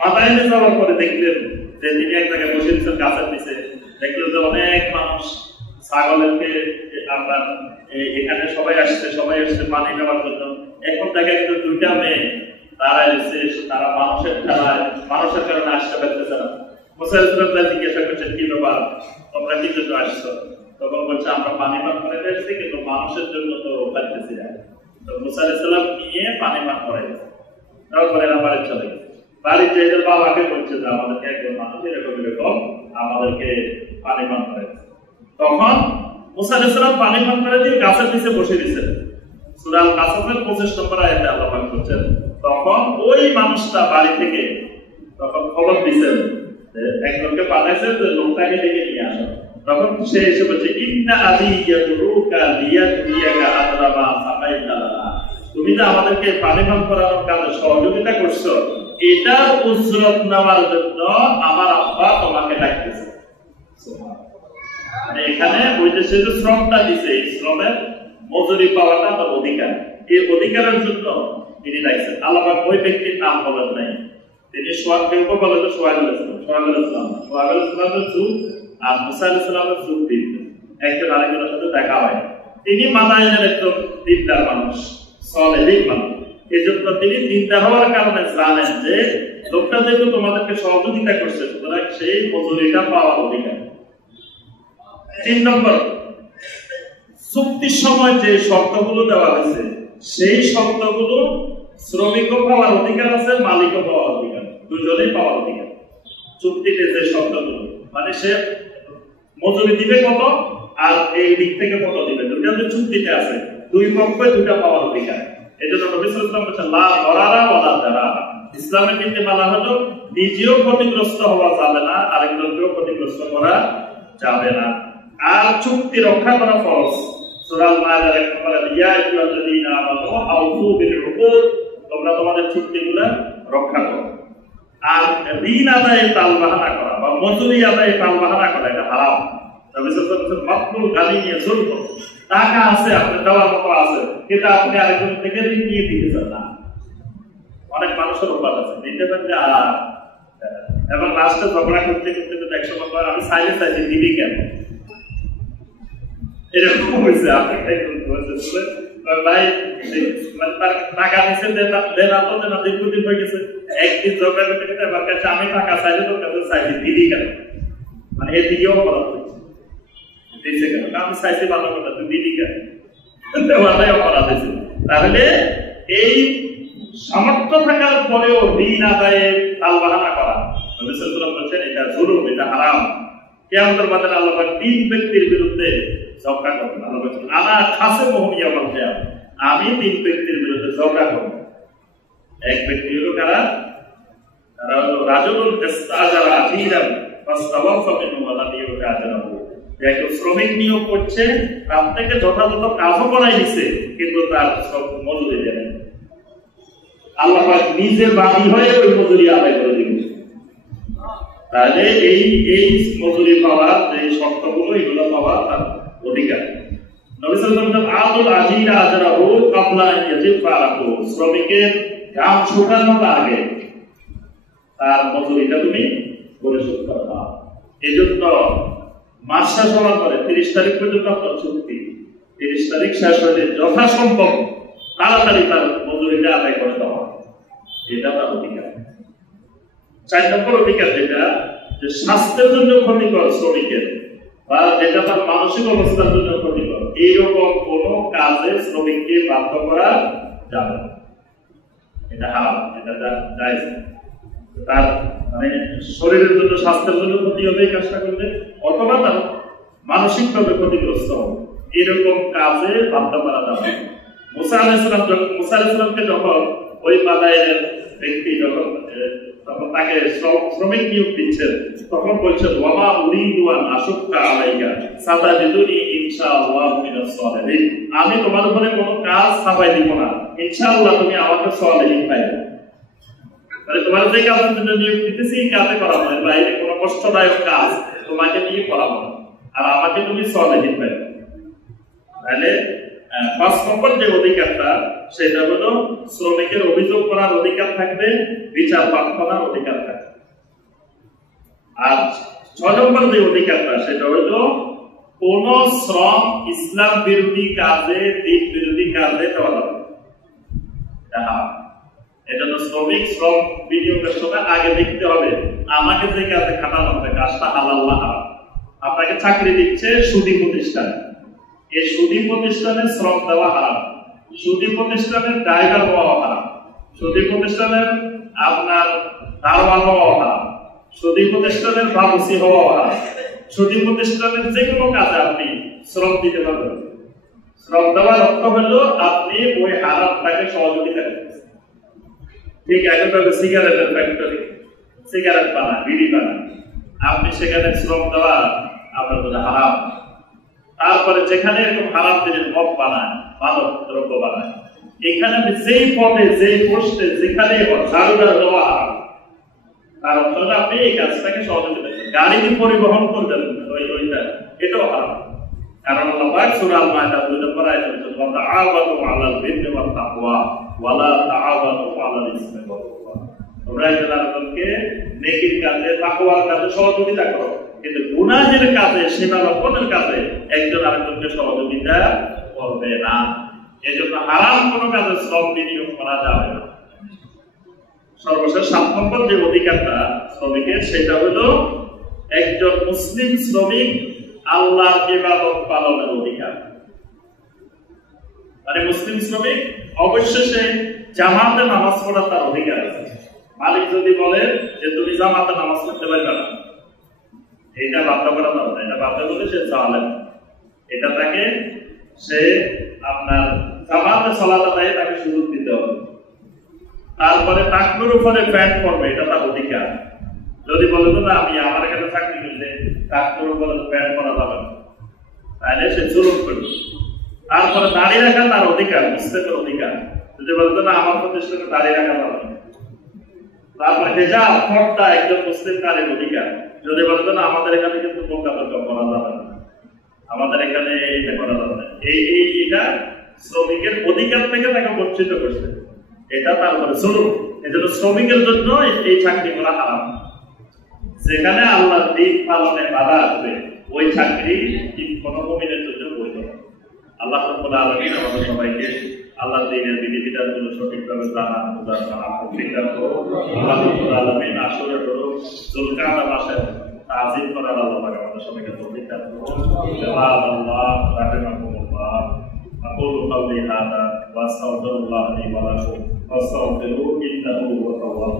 মাদায়েনে যাওয়ার পরে দেখলেন যে তিনি এক জায়গায় বসে দিচ্ছেন গাছের নিচে, দেখলেন যে অনেক মানুষ ছাগলকে আপনার এখানে সবাই আসছে পানি নেওয়ার জন্য। এখন দেখা গেল 2টা মেয়ে তারা এসে, তারা মানুষের খেলায়, মানুষের কারণে আসতে পারতেছে না। মুসা আলাইহিস সালাম জিজ্ঞাসা করছেন, কি ব্যাপার, তোমরা কি জন্য আসছো? তখন বলছে, আমরা পানি পান করে এসেছি, কিন্তু মানুষের জন্য তো পারতেছি না। তো মুসা আলাইহিস সালাম নিয়ে পানি পান করাইছে, তারপরে এরা বাড়ি চলে গেছে। বাড়িতে এদের বাবাকে বলছে যে আমাদেরকে একজন মানুষ এরকম আমাদেরকে পানি পান করাইছে। তখন মুসা আলাইহিস সালাম পানি পান করে দিয়ে গাছের নিচে বসে দিয়েছেন। সূরা আল কাসাসের 25 নম্বর আয়াতে আল্লাহ পাক বলছেন, তখন ওই মানুষটা বাড়ি থেকে তখন খবর দিয়েছেন, একজনকে পাঠাইছে যে লোকটাকে ডেকে নিয়ে আসো। তখন সে এসে বলছে, ইন্না আবি ইয়াদরুকা লিয়াদিয়াকা আদরামা সাকাইতা লানা, তুমি যে আমাদেরকে পানি পান করানোর কাজে সহযোগিতা করছো, এটা উজরত নেওয়ার জন্য আমার আব্বা তোমাকে ডাকতেছে। এখানে ওই যে সে যে শ্রমটা দিছে, এই শ্রমের মজুরি পাওয়াটা তার অধিকার, এই অধিকারের জন্য তিনি ডাকছেন। আল্লাহ পাক ওই ব্যক্তির নাম বলেন নাই, তিনি কেউ বলে তো সোহাগ আলাইহিস সালামের যুগ আর মুসা আলাইহিস সালামের যুগ দিন একজন আরেকজনের সাথে দেখা হয়। তিনি মাদায়েনের একজন দিনদার মানুষ, সালেহিন মানুষ, এই জন্য তিনি দিনদার হওয়ার কারণে জানেন যে লোকটা যেহেতু তোমাদেরকে সহযোগিতা করছে, সুতরাং সেই মজুরিটা পাওয়ার অধিকার। 3 নম্বর, চুক্তির সময় যে শর্তগুলো দেওয়া হয়েছে, সেই শর্তগুলো শ্রমিকও পাওয়ার অধিকার আছে, মালিকও পাওয়ার অধিকার, দুজনেই পাওয়ার অধিকার। চুক্তিতে যে শর্তগুলো, মানে সে মজুরি দিবে কত আর এই দিক থেকে কত দিবে, দুইটা যে চুক্তিতে আছে, দুই পক্ষে দুইটা পাওয়ার অধিকার। এই জন্য নবী সাল্লাল্লাহু আলাইহি ওয়াসাল্লাম বলেছেন, লা দরারা ওয়ালা দারারা। ইসলামের নীতিমালা হলো নিজেও ক্ষতিগ্রস্ত হওয়া যাবে না, আরেকজনকেও ক্ষতিগ্রস্ত করা যাবে না। আর চুক্তি রক্ষা করা ফরজ। সূরা আল মায়েদার 1 নম্বরে, ইয়া আইয়ুহাল্লাযীনা আমানু আউফু বিল উকুদ, তোমরা তোমাদের চুক্তিগুলো রক্ষা করো। আর ঋণ আদায়ে টালবাহানা করা বা মজুরি আদায়ে টালবাহানা করা এটা হারাম। তবে মাকবুল গালি নিয়ে জুলম, টাকা আছে আপনার দেওয়ার মতো আছে, কিন্তু আপনি আরেকজন থেকে ঋণ নিয়ে দিতেছেন না। অনেক মানুষের অভ্যাস আছে, নিতে পারেন যে আর এবং লাস্টে ঝগড়া করতে করতে একসময় পর আমি চাইলে দিবি কেন, এরকম হয়েছে। আপনি ভাই মানে তার টাকা নিচ্ছে দেনা দীর্ঘদিন হয়ে গেছে, একদিন ঝগড়া করতে করতে আমার কাছে আমি টাকা চাইলে তোর কাছে চাইছি দিবি কেন, মানে এদিকেও অপরাধ হয়েছে, দিচ্ছে কেন, আমি চাইছি ভালো কথা, তুই দিবি কেন, দেওয়াটাই অপরাধ হয়েছে। তাহলে এই সামর্থ্য থাকার পরেও ঋণ আদায়ে টালবাহানা করা, বলছেন এটা জুলুম, এটা হারাম। কিয়ামতের মাঠে আল্লাহ পাক 3 ব্যক্তির বিরুদ্ধে ঝগড়া করবেন। আল্লাহ বলেছেন, আনা খাসিমুহুম ইয়াওমাল কিয়ামা, আমি 3 ব্যক্তির বিরুদ্ধে ঝগড়া করব। এক ব্যক্তি হলো কারা? তারা হলো রাজুলুন ইস্তাজারা আজীরান ফাস্তাওয়াফা মিনহু ওয়া লাম ইউতা আজরাহু, একজন শ্রমিক নিয়োগ করছে, তার থেকে যথাযথ কাজও করাই দিচ্ছে, কিন্তু তার সব মজুরি দেয় না। আল্লাহ পাক নিজে বাদী হয়ে ওই মজুরি আদায় করে দিবেন। তাহলে এই এই মজুরি পাওয়ার যে শর্তগুলো এগুলো পাওয়া তার অধিকার। নবী সাল্লাল্লাহু আলাইহি ওয়াসাল্লাম আতুল আজিরা আজরাহু ক্বাবলা আন ইয়াজিফা আলাহু, শ্রমিকের ঘাম শুকানোর আগে তার মজুরিটা তুমি পরিশোধ করবা। এজন্য মাস শেষ হওয়ার পরে 30 তারিখ পর্যন্ত আপনার চুক্তি, 30 তারিখ শেষ হলে যথাসম্ভব তাড়াতাড়ি তার মজুরিটা আদায় করে দেওয়া, এটা তার অধিকার। 4 নম্বর অধিকার যেটা, যে স্বাস্থ্যের জন্য ক্ষতিকর শ্রমিকের বা যেটা তার মানসিক অবস্থার জন্য ক্ষতিকর, এইরকম কোন কাজে শ্রমিককে বাধ্য করা যাবে না, এটা হারাম, এটা জায়েজ না। তার মানে শরীরের জন্য স্বাস্থ্যের জন্য ক্ষতি হবে এই কাজটা করলে, অথবা তার মানসিকভাবে ক্ষতিগ্রস্ত হবে, এরকম কাজে বাধ্য করা যাবে। মুসা আলাইহিস সালামকে যখন ওই মাদায়েনের ব্যক্তি তখন তাকে শ্রমিক নিয়োগ দিচ্ছেন, তখন বলছেন ওয়ামা উরিদু আন আশুক্কা আলাইকা সাতাজিদুনি ইনশাআল্লাহু মিনাস সালিহিন, আমি তোমার উপরে কোনো কাজ চাপাই দিব না, ইনশাআল্লাহ তুমি আমাকে সালিহিন পাইবে। তাহলে তোমার যে কাজের জন্য নিয়োগ দিতেছি এই কাজে করাবো না, বাইরে কোনো কষ্টদায়ক কাজ তোমাকে নিয়ে করাবো না, আর আমাকে তুমি সালিহিন পাইবে। তাহলে 5 নম্বর যে অধিকারটা সেটা হলো শ্রমিকের অভিযোগ করার অধিকার থাকবে, বিচার প্রার্থনার অধিকার থাকবে। আর 6 নম্বর যে অধিকারটা সেটা হলো কোন শ্রম ইসলাম বিরোধী কাজে, দিন বিরোধী কাজে দেওয়া যাবে না। এটা তো শ্রমিক শ্রম বিনিয়োগের সময় আগে দেখতে হবে আমাকে যে কাজে খাটানো হবে কাজটা হালাল না হারাম। আপনাকে চাকরি দিচ্ছে সুদী প্রতিষ্ঠান, এই সুদী প্রতিষ্ঠানে শ্রম দেওয়া হারাম, সুদী প্রতিষ্ঠানের ড্রাইভার হওয়া হারাম, সুদী প্রতিষ্ঠানের আপনার দারোয়ান হওয়া হারাম, সুদী প্রতিষ্ঠানের বাবুসি হওয়া হারাম, সুদী প্রতিষ্ঠানের যে কোনো কাজে আপনি শ্রম দিতে পারবেন। শ্রম দেওয়ার অর্থ হলো আপনি ওই হারামটাকে সহযোগিতা করতেছেন। ঠিক একইভাবে সিগারেটের ফ্যাক্টরি, সিগারেট বানায়, বিড়ি বানায়, আপনি সেখানে শ্রম দেওয়া আপনার জন্য হারাম। তারপরে যেখানে এরকম হারাম জিনিস মদ বানায়, মাদক দ্রব্য বানায়, এখানে যেই পদে যেই পোস্টে যেখানে ঝাড়ুদার দেওয়া হারাম। তার অর্থ হলো আপনি এই কাজটাকে সহযোগিতা করেন। গাড়ি পরিবহন করবেন ওইটা, এটাও হারাম। কারণ আল্লাহ পাক সূরা আল-মাইদা 2 নম্বর আয়াতে বলেছেন ওয়া তাআওয়ানু আলাল বিররি ওয়াত তাকওয়া ওয়া লা তাআওয়ানু আলাল ইসমি ওয়াল উদওয়ান, তোমরা একজনকে নেকির কাজে, তাকওয়ার কাজে সহযোগিতা করো, কিন্তু গুনাহের কাজে, সীমালঙ্ঘনের কাজে একজন আরেকজনকে সহযোগিতা করবে না। এজন্য হারাম কোনো কাজে শ্রম বিনিয়োগ করা যাবে না। সর্বশেষ 7 নম্বর যে অধিকারটা শ্রমিকের, সেটা হলো একজন মুসলিম শ্রমিক আল্লাহর ইবাদত পালনের অধিকার। মানে মুসলিম শ্রমিক অবশ্যই সে জামাতে নামাজ পড়ার তার অধিকার আছে। মালিক যদি বলে যে তুমি জামাতে নামাজ পড়তে পারবে না, এটা বাধ্য করা যাবে না, এটা বাধ্য করলে সে জালেম, এটা তাকে সে আপনার জামাতে সালাত আদায়ে তাকে সুযোগ দিতে হবে। তারপরে তাকবীর উপরে প্যান্ট পরবে, এটা তার অধিকার। যদি বলে না আমি আমার এখানে চাকরি করলে তাকবীর উপরে প্যান্ট পরা যাবে না, তাহলে সে জুলুম করবে। তারপরে দাড়ি রাখা তার অধিকার, মুসলিমের অধিকার। যদি বলতো না আমার প্রতিষ্ঠানে দাড়ি রাখা যাবে না। তারপরে হিজাব পর্দা একজন মুসলিম নারীর অধিকার। যদি বলতো না আমাদের এখানে কিন্তু বোরকা করা যাবে না, আমাদের এখানে এটা করা যাবে না, এটা শ্রমিকের অধিকার থেকে তাকে বঞ্চিত করছে, এটা তারপরে জুলুম। এজন্য শ্রমিকের জন্য এই চাকরি করা হারাম। যেখানে আল্লাহর দিন পালনে বাধা আসবে ওই চাকরি কোনো মুমিনের জন্য বৈধ না। আল্লাহ রাব্বুল আলামিন আমাদের সবাইকে আল্লাহর দ্বীনের বিধিবিধানগুলো সঠিকভাবে জানা, বোঝার তৌফিক দান করুন। আল্লাহ রাব্বুল আলামিন আসরের রোজ যুলকাদা মাসে তাজিম করার আল্লাহ পাক আমাদের সবাইকে তৌফিক দান করুন। আল্লাহ রাহিমাহুল্লাহ। أقول قولي هذا وأستغفر الله لي ولكم فاستغفروه إنه هو التواب